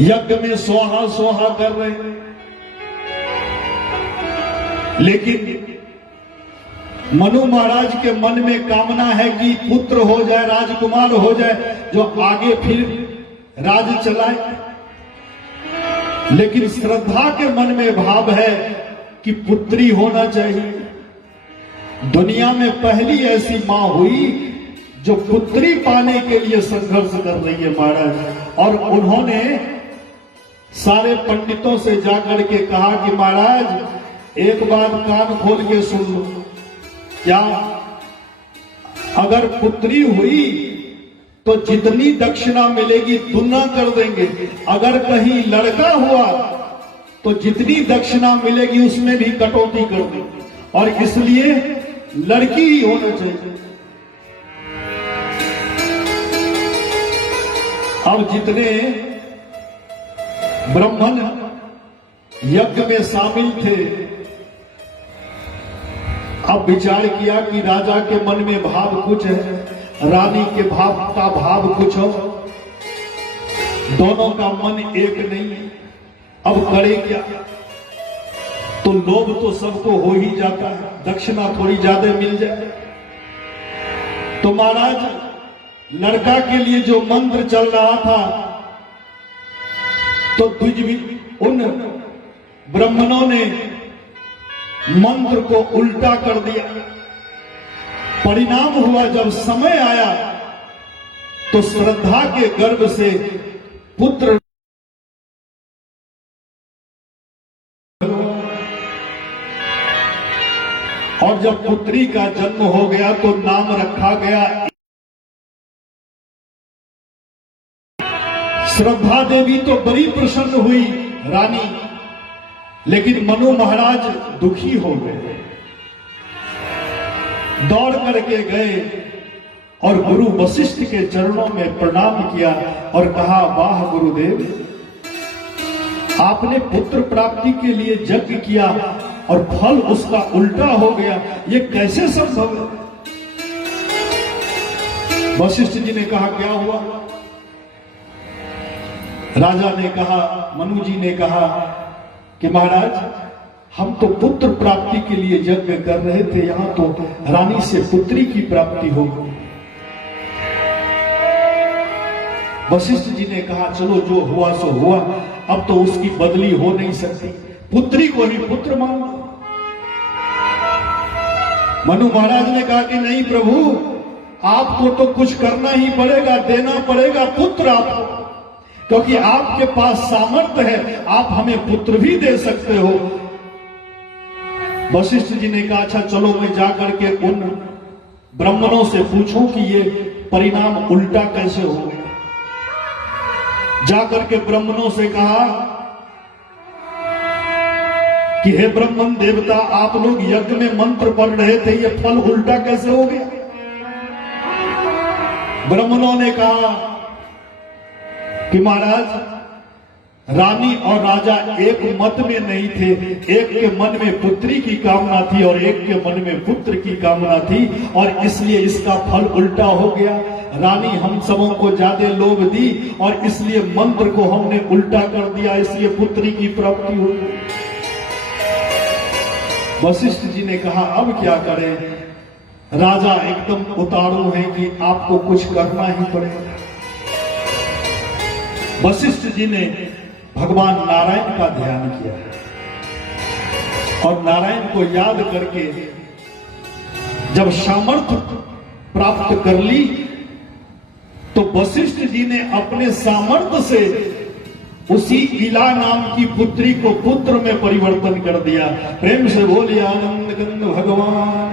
यज्ञ में स्वाहा स्वाहा कर रहे हैं, लेकिन मनु महाराज के मन में कामना है कि पुत्र हो जाए, राजकुमार हो जाए, जो आगे फिर राज चलाए। लेकिन श्रद्धा के मन में भाव है कि पुत्री होना चाहिए। दुनिया में पहली ऐसी मां हुई जो पुत्री पाने के लिए संघर्ष कर रही है महाराज। और उन्होंने सारे पंडितों से जाकर के कहा कि महाराज एक बात कान खोल के सुन लो, क्या अगर पुत्री हुई तो जितनी दक्षिणा मिलेगी दुना कर देंगे, अगर कहीं लड़का हुआ तो जितनी दक्षिणा मिलेगी उसमें भी कटौती कर देंगे, और इसलिए लड़की ही होना चाहिए। अब जितने ब्राह्मण यज्ञ में शामिल थे, अब विचार किया कि राजा के मन में भाव कुछ है, रानी के भाव कुछ हो, दोनों का मन एक नहीं है। अब करे क्या? तो लोभ तो सबको हो ही जाता है, दक्षिणा थोड़ी ज्यादा मिल जाए। तो महाराज लड़का के लिए जो मंत्र चल रहा था, तो उन ब्राह्मणों ने मंत्र को उल्टा कर दिया। परिणाम हुआ, जब समय आया तो श्रद्धा के गर्भ से पुत्र और जब पुत्री का जन्म हो गया तो नाम रखा गया। श्रद्धा देवी तो बड़ी प्रसन्न हुई रानी, लेकिन मनु महाराज दुखी हो गए। दौड़ करके गए और गुरु वशिष्ठ के चरणों में प्रणाम किया और कहा, वाह गुरुदेव, आपने पुत्र प्राप्ति के लिए यज्ञ किया और फल उसका उल्टा हो गया, ये कैसे संभव है? वशिष्ठ जी ने कहा, क्या हुआ? राजा ने कहा, मनु जी ने कहा कि महाराज हम तो पुत्र प्राप्ति के लिए यज्ञ कर रहे थे, यहां तो रानी से पुत्री की प्राप्ति हो गई। वशिष्ठ जी ने कहा, चलो जो हुआ सो हुआ, अब तो उसकी बदली हो नहीं सकती, पुत्री को ही पुत्र मानो। मनु महाराज ने कहा कि नहीं प्रभु, आपको तो कुछ करना ही पड़ेगा, देना पड़ेगा पुत्र आपको, क्योंकि आपके पास सामर्थ्य है, आप हमें पुत्र भी दे सकते हो। वशिष्ठ जी ने कहा, अच्छा चलो मैं जाकर के उन ब्राह्मणों से पूछूं कि ये परिणाम उल्टा कैसे हो गया। जाकर के ब्राह्मणों से कहा कि हे ब्राह्मण देवता, आप लोग यज्ञ में मंत्र पढ़ रहे थे, ये फल उल्टा कैसे हो गया? ब्राह्मणों ने कहा कि महाराज रानी और राजा एक मत में नहीं थे, एक के मन में पुत्री की कामना थी और एक के मन में पुत्र की कामना थी, और इसलिए इसका फल उल्टा हो गया। रानी हम सबों को ज्यादा लोभ दी और इसलिए मंत्र को हमने उल्टा कर दिया, इसलिए पुत्री की प्राप्ति हो गई। वशिष्ठ जी ने कहा, अब क्या करें? राजा एकदम उतारू है कि आपको कुछ करना ही पड़ेगा। वशिष्ठ जी ने भगवान नारायण का ध्यान किया और नारायण को याद करके जब सामर्थ्य प्राप्त कर ली, तो वशिष्ठ जी ने अपने सामर्थ्य से उसी इला नाम की पुत्री को पुत्र में परिवर्तन कर दिया। प्रेम से बोलिए आनंद गंध भगवान।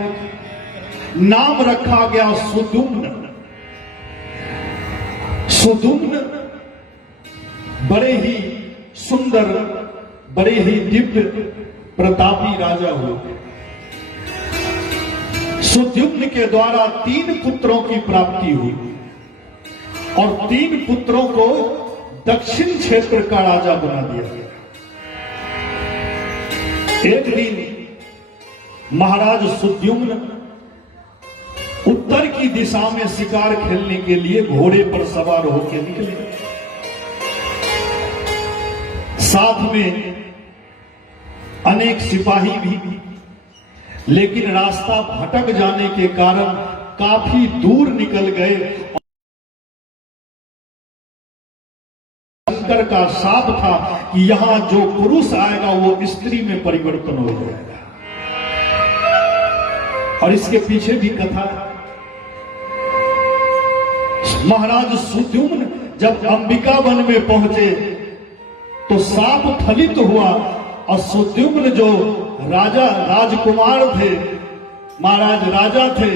नाम रखा गया सुदुम्न। सुदुम्न बड़े ही सुंदर, बड़े ही दिव्य प्रतापी राजा हुए। सुद्युम्न के द्वारा 3 पुत्रों की प्राप्ति हुई और 3 पुत्रों को दक्षिण क्षेत्र का राजा बना दिया गया। एक दिन महाराज सुद्युम्न उत्तर की दिशा में शिकार खेलने के लिए घोड़े पर सवार होकर निकले। साथ में अनेक सिपाही भी, लेकिन रास्ता भटक जाने के कारण काफी दूर निकल गए। शंकर का शाप था कि यहां जो पुरुष आएगा वो स्त्री में परिवर्तन हो जाएगा। और इसके पीछे भी कथा है। महाराज सुद्युम्न जब अंबिका वन में पहुंचे तो साप फलित हुआ और सुद्युम्न जो राजकुमार थे, महाराज राजा थे,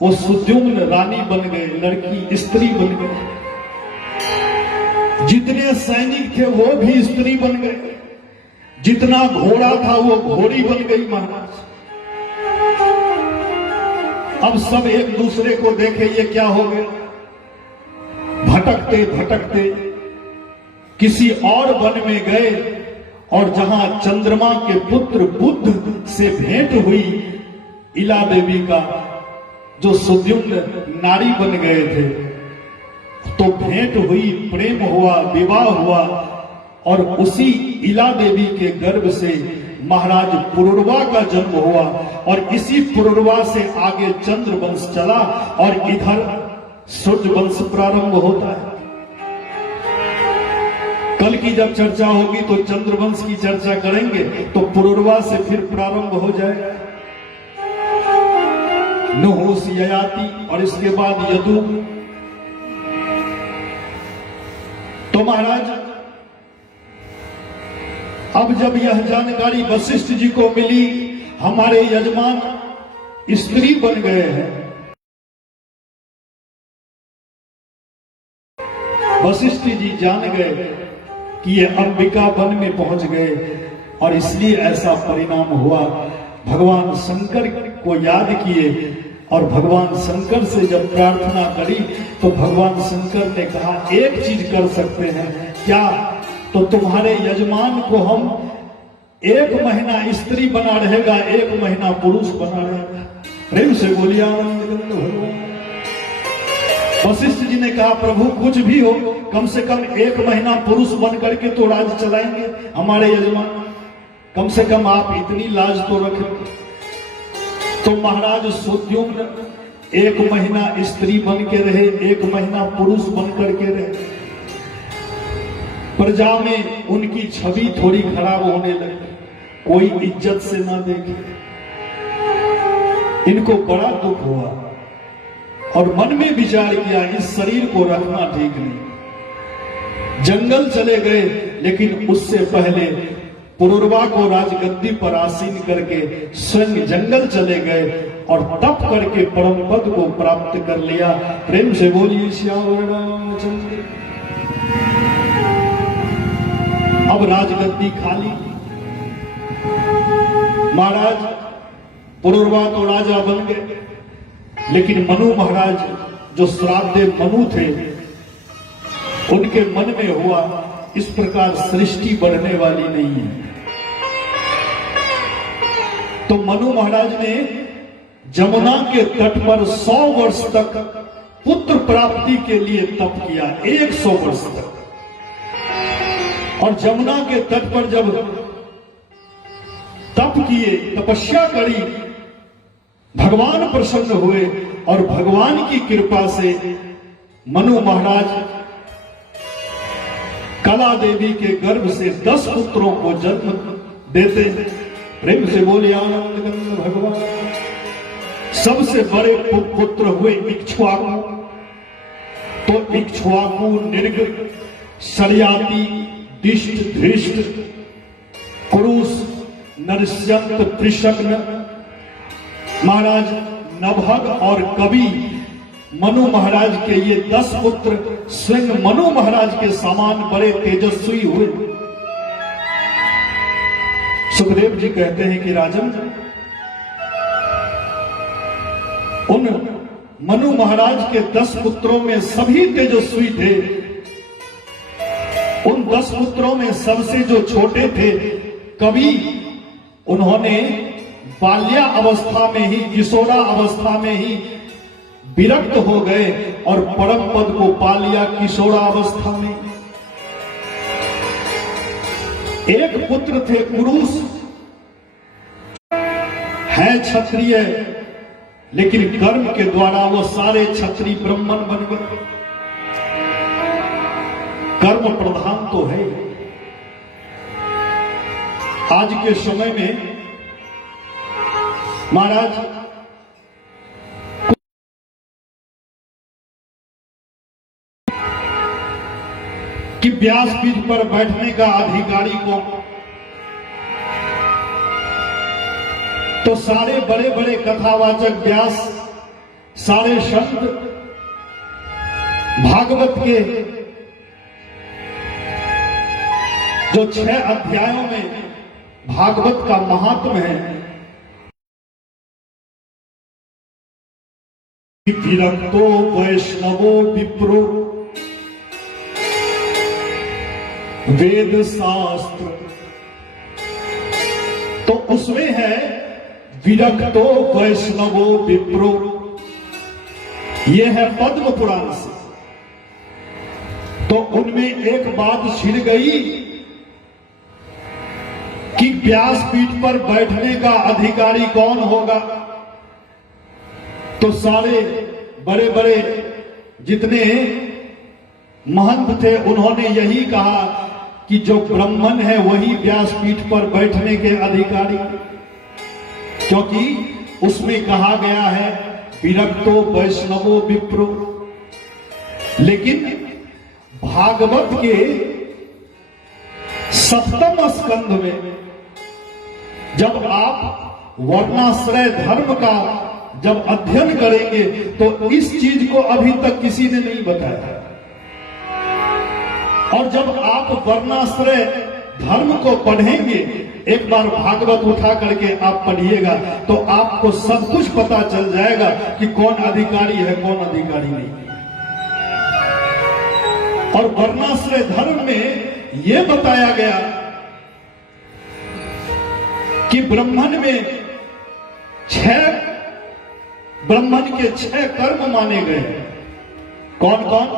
वो सुद्युम्न रानी बन गए, लड़की स्त्री बन गए। जितने सैनिक थे वो भी स्त्री बन गए, जितना घोड़ा था वो घोड़ी बन गई महाराज। अब सब एक दूसरे को देखे ये क्या हो गया। भटकते भटकते किसी और वन में गए और जहां चंद्रमा के पुत्र बुद्ध से भेंट हुई, इला देवी का, जो सुद्युम्न नारी बन गए थे, तो भेंट हुई, प्रेम हुआ, विवाह हुआ और उसी इला देवी के गर्भ से महाराज पुरुरवा का जन्म हुआ और इसी पुरुरवा से आगे चंद्र वंश चला और इधर सूर्य वंश प्रारंभ होता है। कल की जब चर्चा होगी तो चंद्रवंश की चर्चा करेंगे, तो पुरुरवा से फिर प्रारंभ हो जाएगा। नुहूस, ययाति और इसके बाद यदु। तो महाराज अब जब यह जानकारी वशिष्ठ जी को मिली, हमारे यजमान स्त्री बन गए हैं, वशिष्ठ जी जान गए कि ये अंबिका वन में पहुंच गए और इसलिए ऐसा परिणाम हुआ। भगवान शंकर को याद किए और भगवान शंकर से जब प्रार्थना करी तो भगवान शंकर ने कहा एक चीज कर सकते हैं, क्या? तो तुम्हारे यजमान को हम 1 महीना स्त्री बना रहेगा, 1 महीना पुरुष बना रहेगा। प्रेम से बोलिए आनंद भगवान। वशिष्ठ जी ने कहा प्रभु कुछ भी हो, कम से कम 1 महीना पुरुष बन करके तो राज चलाएंगे हमारे यजमान, कम से कम आप इतनी लाज तो रखें। तो महाराज सुद्युम्न 1 महीना स्त्री बन के रहे, 1 महीना पुरुष बन करके रहे। प्रजा में उनकी छवि थोड़ी खराब होने लगी, कोई इज्जत से ना देखे। इनको बड़ा दुख हुआ और मन में विचार किया इस शरीर को रखना ठीक नहीं। जंगल चले गए, लेकिन उससे पहले पुरुरवा को राजगद्दी पर आसीन करके स्वयं जंगल चले गए और तप करके परम पद को प्राप्त कर लिया। प्रेम से बोलिए श्याम रामचंद्र। अब राजगद्दी खाली, महाराज पुरुरवा तो राजा बन गए, लेकिन मनु महाराज जो श्राद्ध मनु थे, उनके मन में हुआ इस प्रकार सृष्टि बढ़ने वाली नहीं है। तो मनु महाराज ने जमुना के तट पर 100 वर्ष तक पुत्र प्राप्ति के लिए तप किया, 100 वर्ष तक। और जमुना के तट पर जब तप किए, तपस्या करी, भगवान प्रसन्न हुए और भगवान की कृपा से मनु महाराज कला देवी के गर्भ से 10 पुत्रों को जन्म देते हैं। प्रेम से बोले आनंद गंग भगवान। सबसे बड़े पुत्र हुए इक्ष्वाकु। तो इक्ष्वाकु, निर्ग, शर्याति, दिष्ट, धृष्ट, कुरुस, नरस्यंत, त्रिशग्न, महाराज नभग और कवि मनु महाराज के ये 10 पुत्र स्वयं मनु महाराज के समान बड़े तेजस्वी हुए। सुखदेव जी कहते हैं कि राजन, उन मनु महाराज के 10 पुत्रों में सभी तेजस्वी थे। उन 10 पुत्रों में सबसे जो छोटे थे कवि, उन्होंने बाल्या अवस्था में ही, किशोरा अवस्था में ही विरक्त हो गए और परम पद को पा लिया किशोरा अवस्था में। एक पुत्र थे कुरुस, है क्षत्रिय, लेकिन कर्म के द्वारा वो सारे क्षत्रिय ब्राह्मण बन गए। कर्म प्रधान तो है। आज के समय में महाराज कि व्यासपीठ पर बैठने का अधिकारी को तो सारे बड़े बड़े कथावाचक व्यास, सारे संत भागवत के जो 6 अध्यायों में भागवत का महात्म है, विरक्तो वैष्णवो विप्रो वेद शास्त्र, तो उसमें है विरक्तो वैष्णवो विप्रो, यह है पद्म पुराण से। तो उनमें एक बात छिड़ गई कि व्यासपीठ पर बैठने का अधिकारी कौन होगा। तो सारे बड़े बड़े जितने महंत थे उन्होंने यही कहा कि जो ब्राह्मण है वही व्यासपीठ पर बैठने के अधिकारी, क्योंकि उसमें कहा गया है विरक्तो वैष्णवो विप्रो। लेकिन भागवत के 7वें स्कंध में जब आप वर्णाश्रय धर्म का जब अध्ययन करेंगे तो इस चीज को अभी तक किसी ने नहीं बताया। और जब आप वर्णाश्रय धर्म को पढ़ेंगे, एक बार भागवत उठा करके आप पढ़िएगा तो आपको सब कुछ पता चल जाएगा कि कौन अधिकारी है, कौन अधिकारी नहीं। और वर्णाश्रय धर्म में यह बताया गया कि ब्राह्मण में 6 ब्राह्मण के 6 कर्म माने गए। कौन कौन?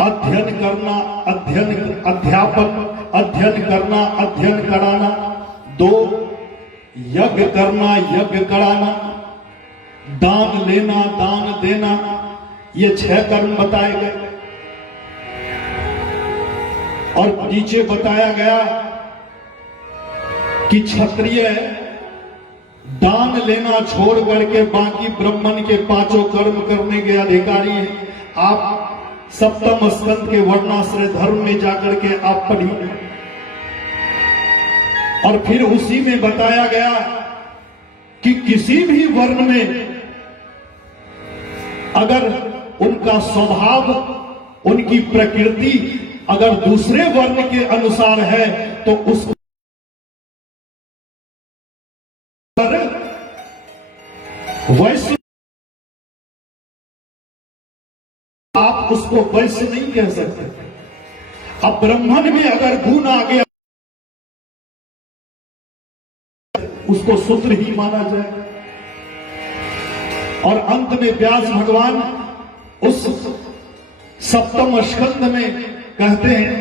अध्ययन करना, अध्यापन, अध्ययन करना, अध्ययन कराना। 2 यज्ञ करना, यज्ञ कराना। दान लेना, दान देना। ये 6 कर्म बताए गए। और नीचे बताया गया कि क्षत्रिय दान लेना छोड़ करके बाकी ब्राह्मण के 5 कर्म करने के अधिकारी हैं। आप 7वें स्कंध के वर्णाश्रय धर्म में जाकर के आप पढ़िए। और फिर उसी में बताया गया कि किसी भी वर्ण में अगर उनका स्वभाव, उनकी प्रकृति अगर दूसरे वर्ण के अनुसार है तो उसको वैश्य, आप उसको वैश्य नहीं कह सकते। अब ब्राह्मण में अगर गुण आ गया उसको शूद्र ही माना जाए। और अंत में व्यास भगवान उस 7वें स्कंध में कहते हैं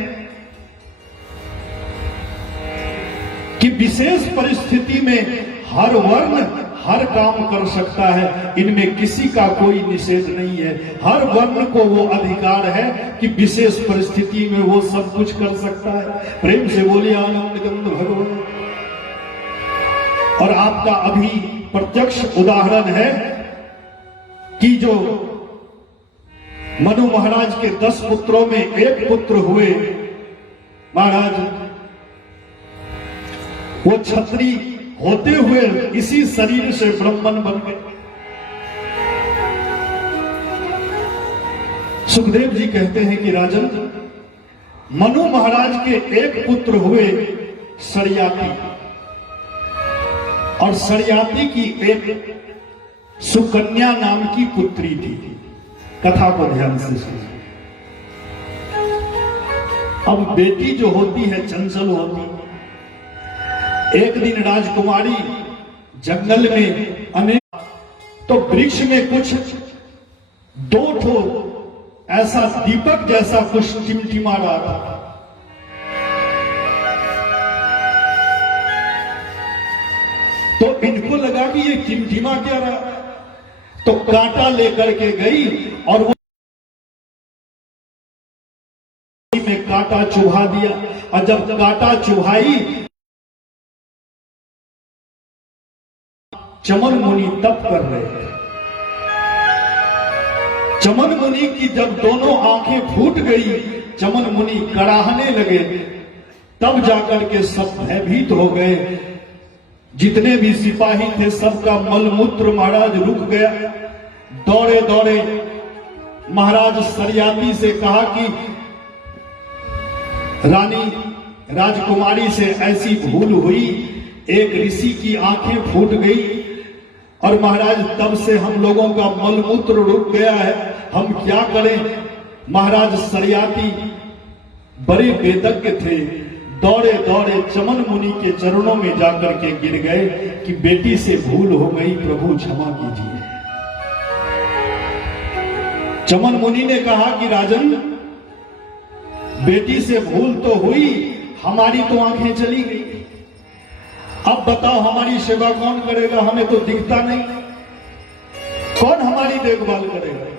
कि विशेष परिस्थिति में हर वर्ण हर काम कर सकता है, इनमें किसी का कोई निषेध नहीं है। हर वर्ण को वो अधिकार है कि विशेष परिस्थिति में वो सब कुछ कर सकता है। प्रेम से बोलिए आनंद कंद भगवान। और आपका अभी प्रत्यक्ष उदाहरण है कि जो मनु महाराज के 10 पुत्रों में एक पुत्र हुए महाराज, वो क्षत्रिय होते हुए इसी शरीर से ब्राह्मण बन गए। सुखदेव जी कहते हैं कि राजन, मनु महाराज के एक पुत्र हुए शरियाती, और शरियाती की एक सुकन्या नाम की पुत्री थी। कथा को ध्यान से सुनिए। अब बेटी जो होती है चंचल होती है। एक दिन राजकुमारी जंगल में अनेक तो वृक्ष में कुछ दो ठो ऐसा दीपक जैसा कुछ टिमटिमा रहा था। तो इनको लगा कि ये टिमटिमा क्या रहा, तो कांटा लेकर के गई और वो में कांटा चुभा दिया। और जब कांटा चुभाई, चमन मुनि तप कर रहे थे। चमन मुनि की जब दोनों आंखें फूट गई, चमन मुनि कराहने लगे। तब जाकर के सब भयभीत हो गए। जितने भी सिपाही थे सबका मलमूत्र महाराज रुक गया। दौड़े दौड़े महाराज सरियाती से कहा कि रानी राजकुमारी से ऐसी भूल हुई, एक ऋषि की आंखें फूट गई और महाराज तब से हम लोगों का मलमूत्र रुक गया है, हम क्या करें। महाराज सरियाती बड़े वेदज्ञ थे। दौड़े दौड़े चमन मुनि के चरणों में जाकर के गिर गए कि बेटी से भूल हो गई, प्रभु क्षमा कीजिए। चमन मुनि ने कहा कि राजन, बेटी से भूल तो हुई, हमारी तो आंखें चली गई। अब बताओ हमारी सेवा कौन करेगा, हमें तो दिखता नहीं, कौन हमारी देखभाल करेगा।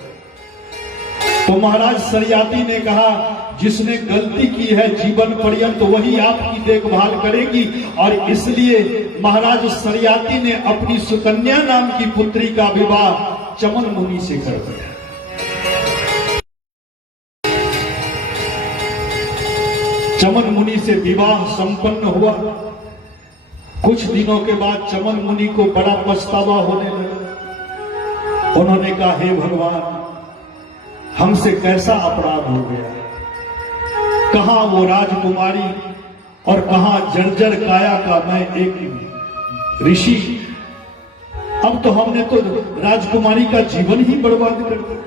तो महाराज सरियाती ने कहा, जिसने गलती की है जीवन पर्यंत वही आपकी देखभाल करेगी। और इसलिए महाराज सरियाती ने अपनी सुकन्या नाम की पुत्री का विवाह चमन मुनि से कर दिया। चमन मुनि से विवाह संपन्न हुआ। कुछ दिनों के बाद चमन मुनि को बड़ा पछतावा होने लगा। उन्होंने कहा, हे भगवान, हमसे कैसा अपराध हो गया। कहां वो राजकुमारी और कहां जर्जर काया का मैं एक ऋषि। अब तो हमने तो राजकुमारी का जीवन ही बर्बाद कर दिया।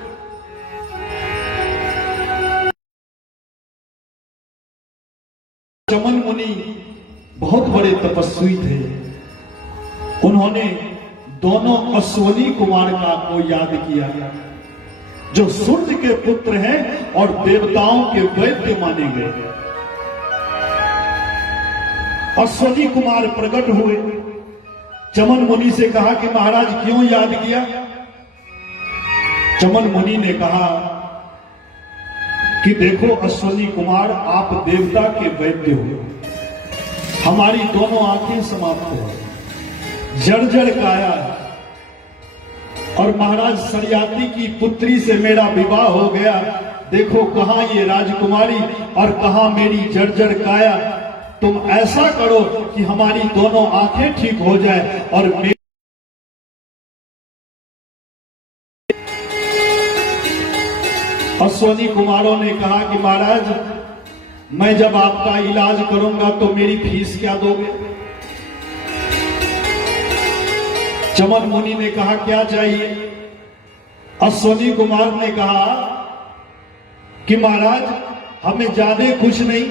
चमन मुनि बहुत बड़े तपस्वी थे। उन्होंने दोनों अश्वनी कुमार का को याद किया, जो सूर्य के पुत्र हैं और देवताओं के वैद्य माने गए। अश्वनी कुमार प्रकट हुए। चमन मुनि से कहा कि महाराज क्यों याद किया। चमन मुनि ने कहा कि देखो अश्वनी कुमार, आप देवता के वैद्य हो, हमारी दोनों आंखें समाप्त हो, जर्जर काया, और महाराज सरियाती की पुत्री से मेरा विवाह हो गया। देखो कहां ये राजकुमारी और कहां मेरी जर्जर काया। तुम ऐसा करो कि हमारी दोनों आंखें ठीक हो जाए और अश्वनी कुमारों ने कहा कि महाराज, मैं जब आपका इलाज करूंगा तो मेरी फीस क्या दोगे। चमन मुनि ने कहा, क्या चाहिए। अश्वनी कुमार ने कहा कि महाराज, हमें ज्यादा कुछ नहीं,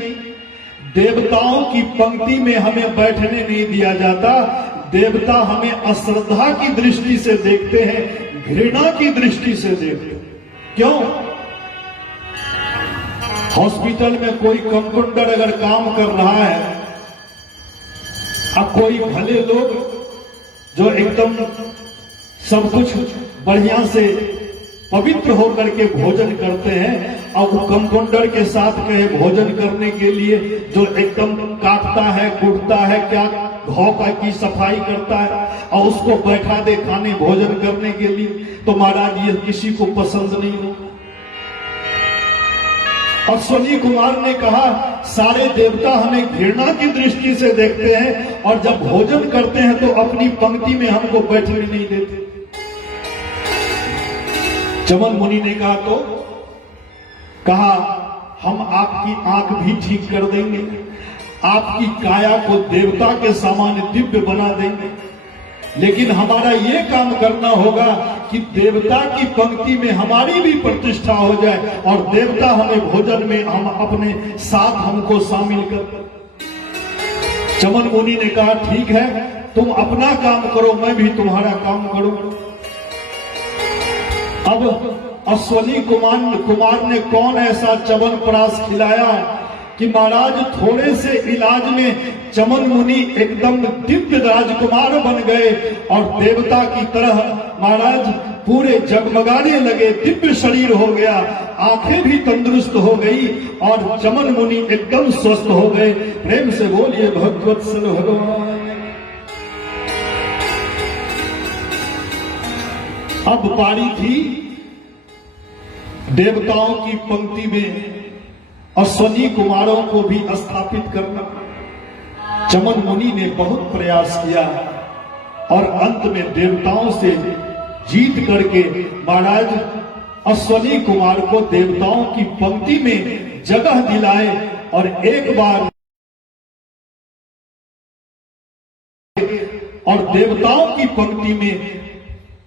देवताओं की पंक्ति में हमें बैठने नहीं दिया जाता। देवता हमें अश्रद्धा की दृष्टि से देखते हैं, घृणा की दृष्टि से देखते हैं। क्यों। हॉस्पिटल में कोई कंपाउंडर अगर काम कर रहा है, अब कोई भले लोग जो एकदम सब कुछ बढ़िया से पवित्र होकर के भोजन करते हैं, और वो कंपाउंडर के साथ कहे भोजन करने के लिए, जो एकदम काटता है, कूटता है, क्या घाव की सफाई करता है, और उसको बैठा दे खाने भोजन करने के लिए, तो महाराज ये किसी को पसंद नहीं हो। अश्वनी कुमार ने कहा, सारे देवता हमें घृणा की दृष्टि से देखते हैं और जब भोजन करते हैं तो अपनी पंक्ति में हमको बैठने नहीं देते। चमन मुनि ने कहा, तो कहा, हम आपकी आंख भी ठीक कर देंगे, आपकी काया को देवता के समान दिव्य बना देंगे, लेकिन हमारा ये काम करना होगा कि देवता की पंक्ति में हमारी भी प्रतिष्ठा हो जाए और देवता हमें भोजन में हम अपने साथ हमको शामिल कर। चमन मुनि ने कहा ठीक है, तुम अपना काम करो, मैं भी तुम्हारा काम करूं। अब अश्वनी कुमार ने कौन ऐसा च्यवनप्राश खिलाया कि महाराज थोड़े से इलाज में चमन मुनि एकदम दिव्य राजकुमार बन गए और देवता की तरह महाराज पूरे जगमगाने लगे, दिव्य शरीर हो गया, आंखें भी तंदुरुस्त हो गई और चमन मुनि एकदम स्वस्थ हो गए। प्रेम से बोलिए भगवत्सल भगवान। अब बारी थी देवताओं की पंक्ति में अश्वनी कुमारों को भी स्थापित करना। चमन मुनि ने बहुत प्रयास किया और अंत में देवताओं से जीत करके महाराज अश्वनी कुमार को देवताओं की पंक्ति में जगह दिलाए और एक बार और देवताओं की पंक्ति में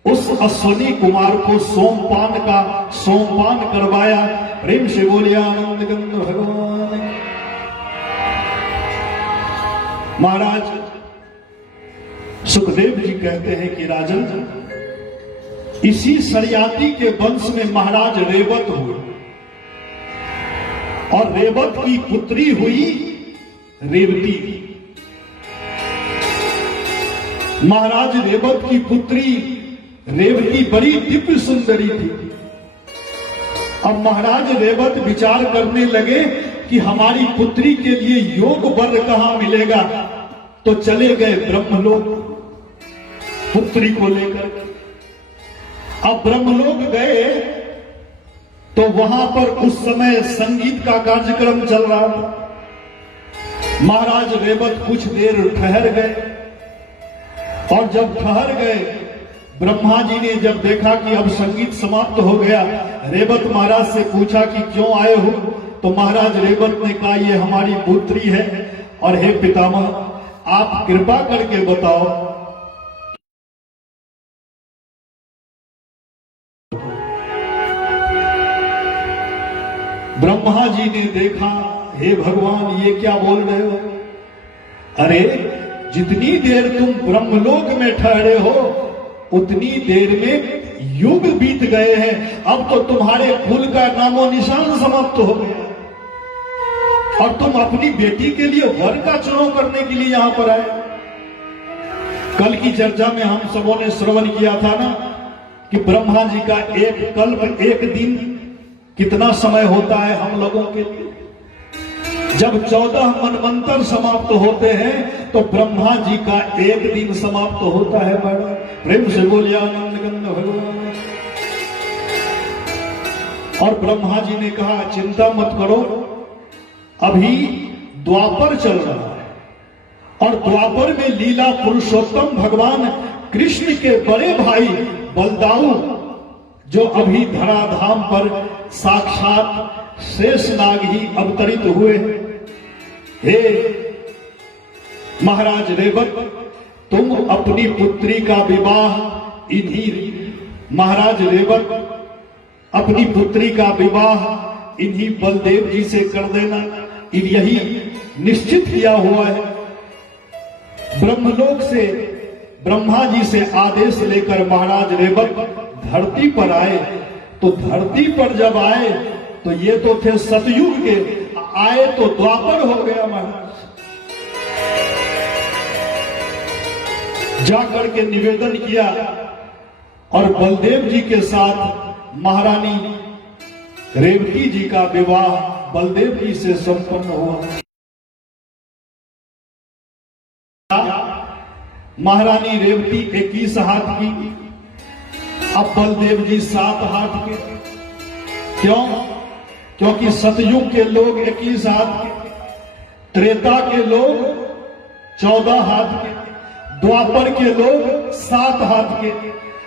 उस अश्वनी कुमार को सोमपान करवाया। प्रेम से बोलिए आनंद गंध भगवान। महाराज सुखदेव जी कहते हैं कि राजन, इसी सरियाती के वंश में महाराज रेवत हुए और रेवत की पुत्री हुई रेवती। महाराज रेवत की पुत्री रेवती बड़ी दिव्य सुंदरी थी। अब महाराज रेवत विचार करने लगे कि हमारी पुत्री के लिए योग वर कहां मिलेगा, तो चले गए ब्रह्मलोक पुत्री को लेकर। अब ब्रह्मलोक गए तो वहां पर उस समय संगीत का कार्यक्रम चल रहा था। महाराज रेवत कुछ देर ठहर गए और जब ठहर गए, ब्रह्मा जी ने जब देखा कि अब संगीत समाप्त हो गया, रेवत महाराज से पूछा कि क्यों आए हो, तो महाराज रेवत ने कहा ये हमारी पुत्री है और हे पितामह आप कृपा करके बताओ ब्रह्मा जी ने देखा, हे भगवान ये क्या बोल रहे हो? अरे जितनी देर तुम ब्रह्मलोक में ठहरे हो उतनी देर में युग बीत गए हैं, अब तो तुम्हारे कुल का नामो निशान समाप्त हो गया और तुम अपनी बेटी के लिए वर का चुनाव करने के लिए यहां पर आए। कल की चर्चा में हम सबों ने श्रवण किया था ना कि ब्रह्मा जी का एक कल्प एक दिन कितना समय होता है हम लोगों के लिए। जब 14 मनवंतर समाप्त होते हैं तो ब्रह्मा जी का एक दिन समाप्त होता है। मैडम प्रेम से बोलिए आनंद गंध भगवान। और ब्रह्मा जी ने कहा चिंता मत करो, अभी द्वापर चल रहा है और द्वापर में लीला पुरुषोत्तम भगवान कृष्ण के बड़े भाई बलदाऊ जो अभी धराधाम पर साक्षात शेषनाग ही अवतरित हुए। हे महाराज रेवत, तुम अपनी पुत्री का विवाह महाराज रेवत अपनी पुत्री का विवाह इन्हीं बलदेव जी से कर देना, यही निश्चित किया हुआ है। ब्रह्मलोक से ब्रह्मा जी से आदेश लेकर महाराज रेवत धरती पर आए, तो धरती पर जब आए तो ये तो थे सतयुग के, आए तो द्वापर हो गया। महाराज जाकर के निवेदन किया और बलदेव जी के साथ महारानी रेवती जी का विवाह बलदेव जी से संपन्न हुआ। महारानी रेवती 21 हाथ की, अब बलदेव जी 7 हाथ के। क्यों? क्योंकि सतयुग के लोग 21 हाथ के, त्रेता के लोग 14 हाथ के, द्वापर के लोग 7 हाथ के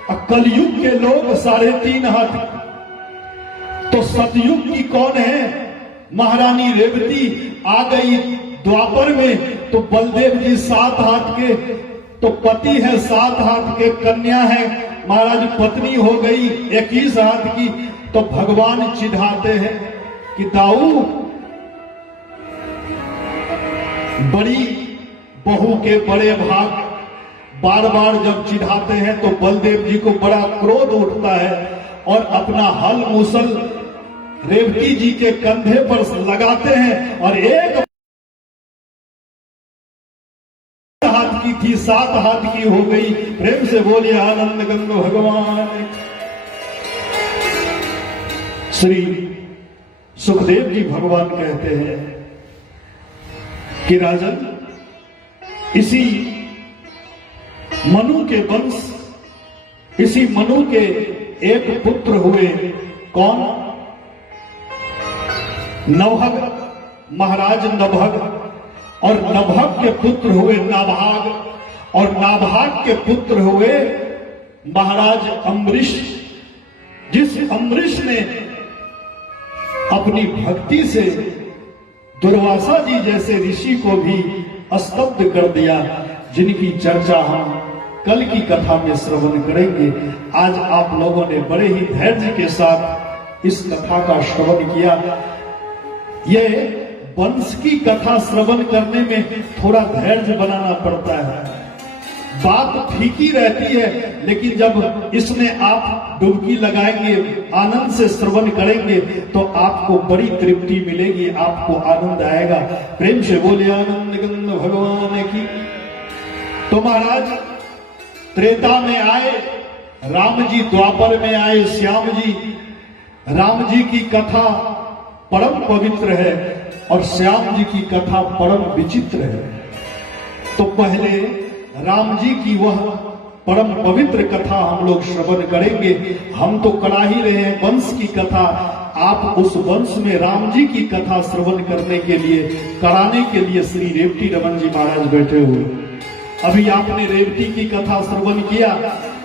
और कलयुग के लोग 3.5 हाथ के। तो सतयुग की कौन है? महारानी रेवती आ गई द्वापर में, तो बलदेव जी 7 हाथ के, तो पति है 7 हाथ के, कन्या है महाराज पत्नी हो गई 21 हाथ की, तो भगवान चिढ़ाते हैं कि दाऊ बड़ी बहू के बड़े भाग। बार बार जब चिढ़ाते हैं तो बलदेव जी को बड़ा क्रोध उठता है और अपना हल मूसल रेवती जी के कंधे पर लगाते हैं और एक हाथ की थी 7 हाथ की हो गई। प्रेम से बोलिए आनंद गंगो भगवान। श्री सुखदेव जी भगवान कहते हैं कि राजन, इसी मनु के वंश, इसी मनु के एक पुत्र हुए, कौन? नवहग, महाराज नभग, और नभग के पुत्र हुए नाभाग, और नाभाग के पुत्र हुए महाराज अम्बरीश। जिस अम्बरीश ने अपनी भक्ति से दुर्वासा जी जैसे ऋषि को भी स्तब्ध कर दिया, जिनकी चर्चा हम कल की कथा में श्रवण करेंगे। आज आप लोगों ने बड़े ही धैर्य के साथ इस कथा का श्रवण किया। ये वंश की कथा श्रवण करने में थोड़ा धैर्य बनाना पड़ता है। बात ठीक ही रहती है, लेकिन जब इसमें आप डुबकी लगाएंगे, आनंद से श्रवण करेंगे, तो आपको बड़ी तृप्ति मिलेगी, आपको आनंद आएगा। प्रेम से बोले आनंद गंग भगवान की। तो महाराज त्रेता में आए, राम जी द्वापर में आए, श्याम जी। राम जी की कथा परम पवित्र है और श्याम जी की कथा परम विचित्र है। तो पहले राम जी की वह परम पवित्र कथा हम लोग श्रवण करेंगे। हम तो करा ही रहे हैं वंश की कथा, आप उस वंश में राम जी की कथा श्रवण करने के लिए, कराने के लिए श्री रेवती रमन जी महाराज बैठे हुए। अभी आपने रेवती की कथा श्रवण किया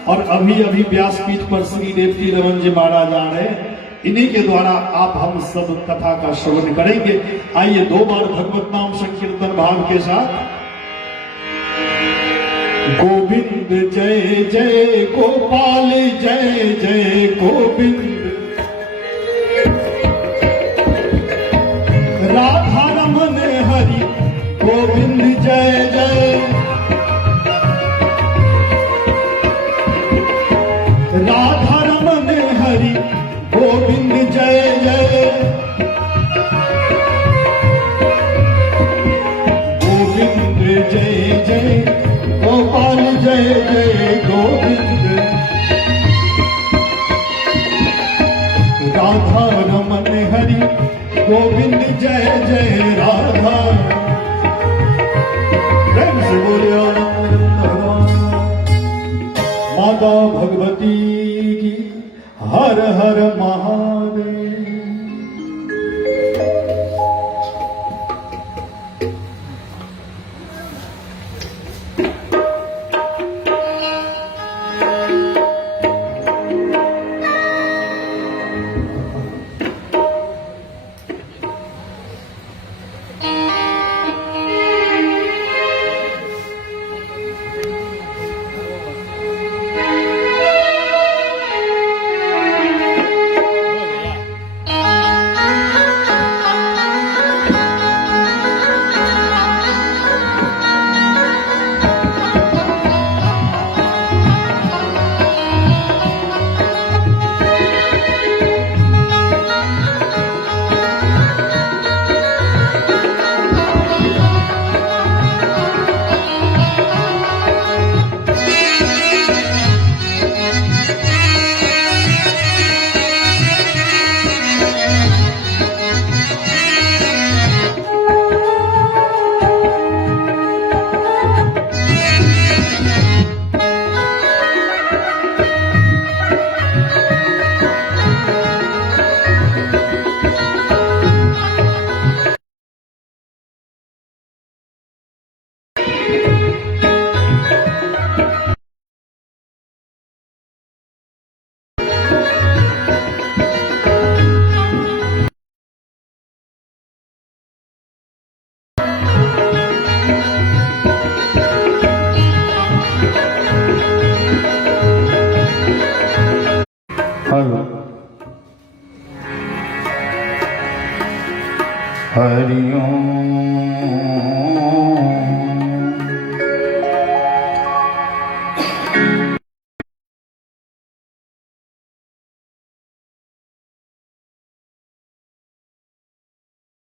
और अभी अभी व्यासपीठ पर श्री रेवती रमन जी महाराज आ रहे हैं। इन्हीं के द्वारा आप हम सब कथा का श्रवण करेंगे। आइए 2 बार भगवत नाम संकीर्तन भाव के साथ। गोविंद जय जय गोपाल जय जय गोविंद, राधा रमन हरि गोविंद जय जय, राधा रमन हरि गोविंद जय जय, गोविंद जय जय गोपाल जय जय गोविंद, राधा रमन हरि गोविंद जय जय राधा। प्रेम से बोले आनंद भगवान। माता भगवती की हर हर महादेव। हरि ओम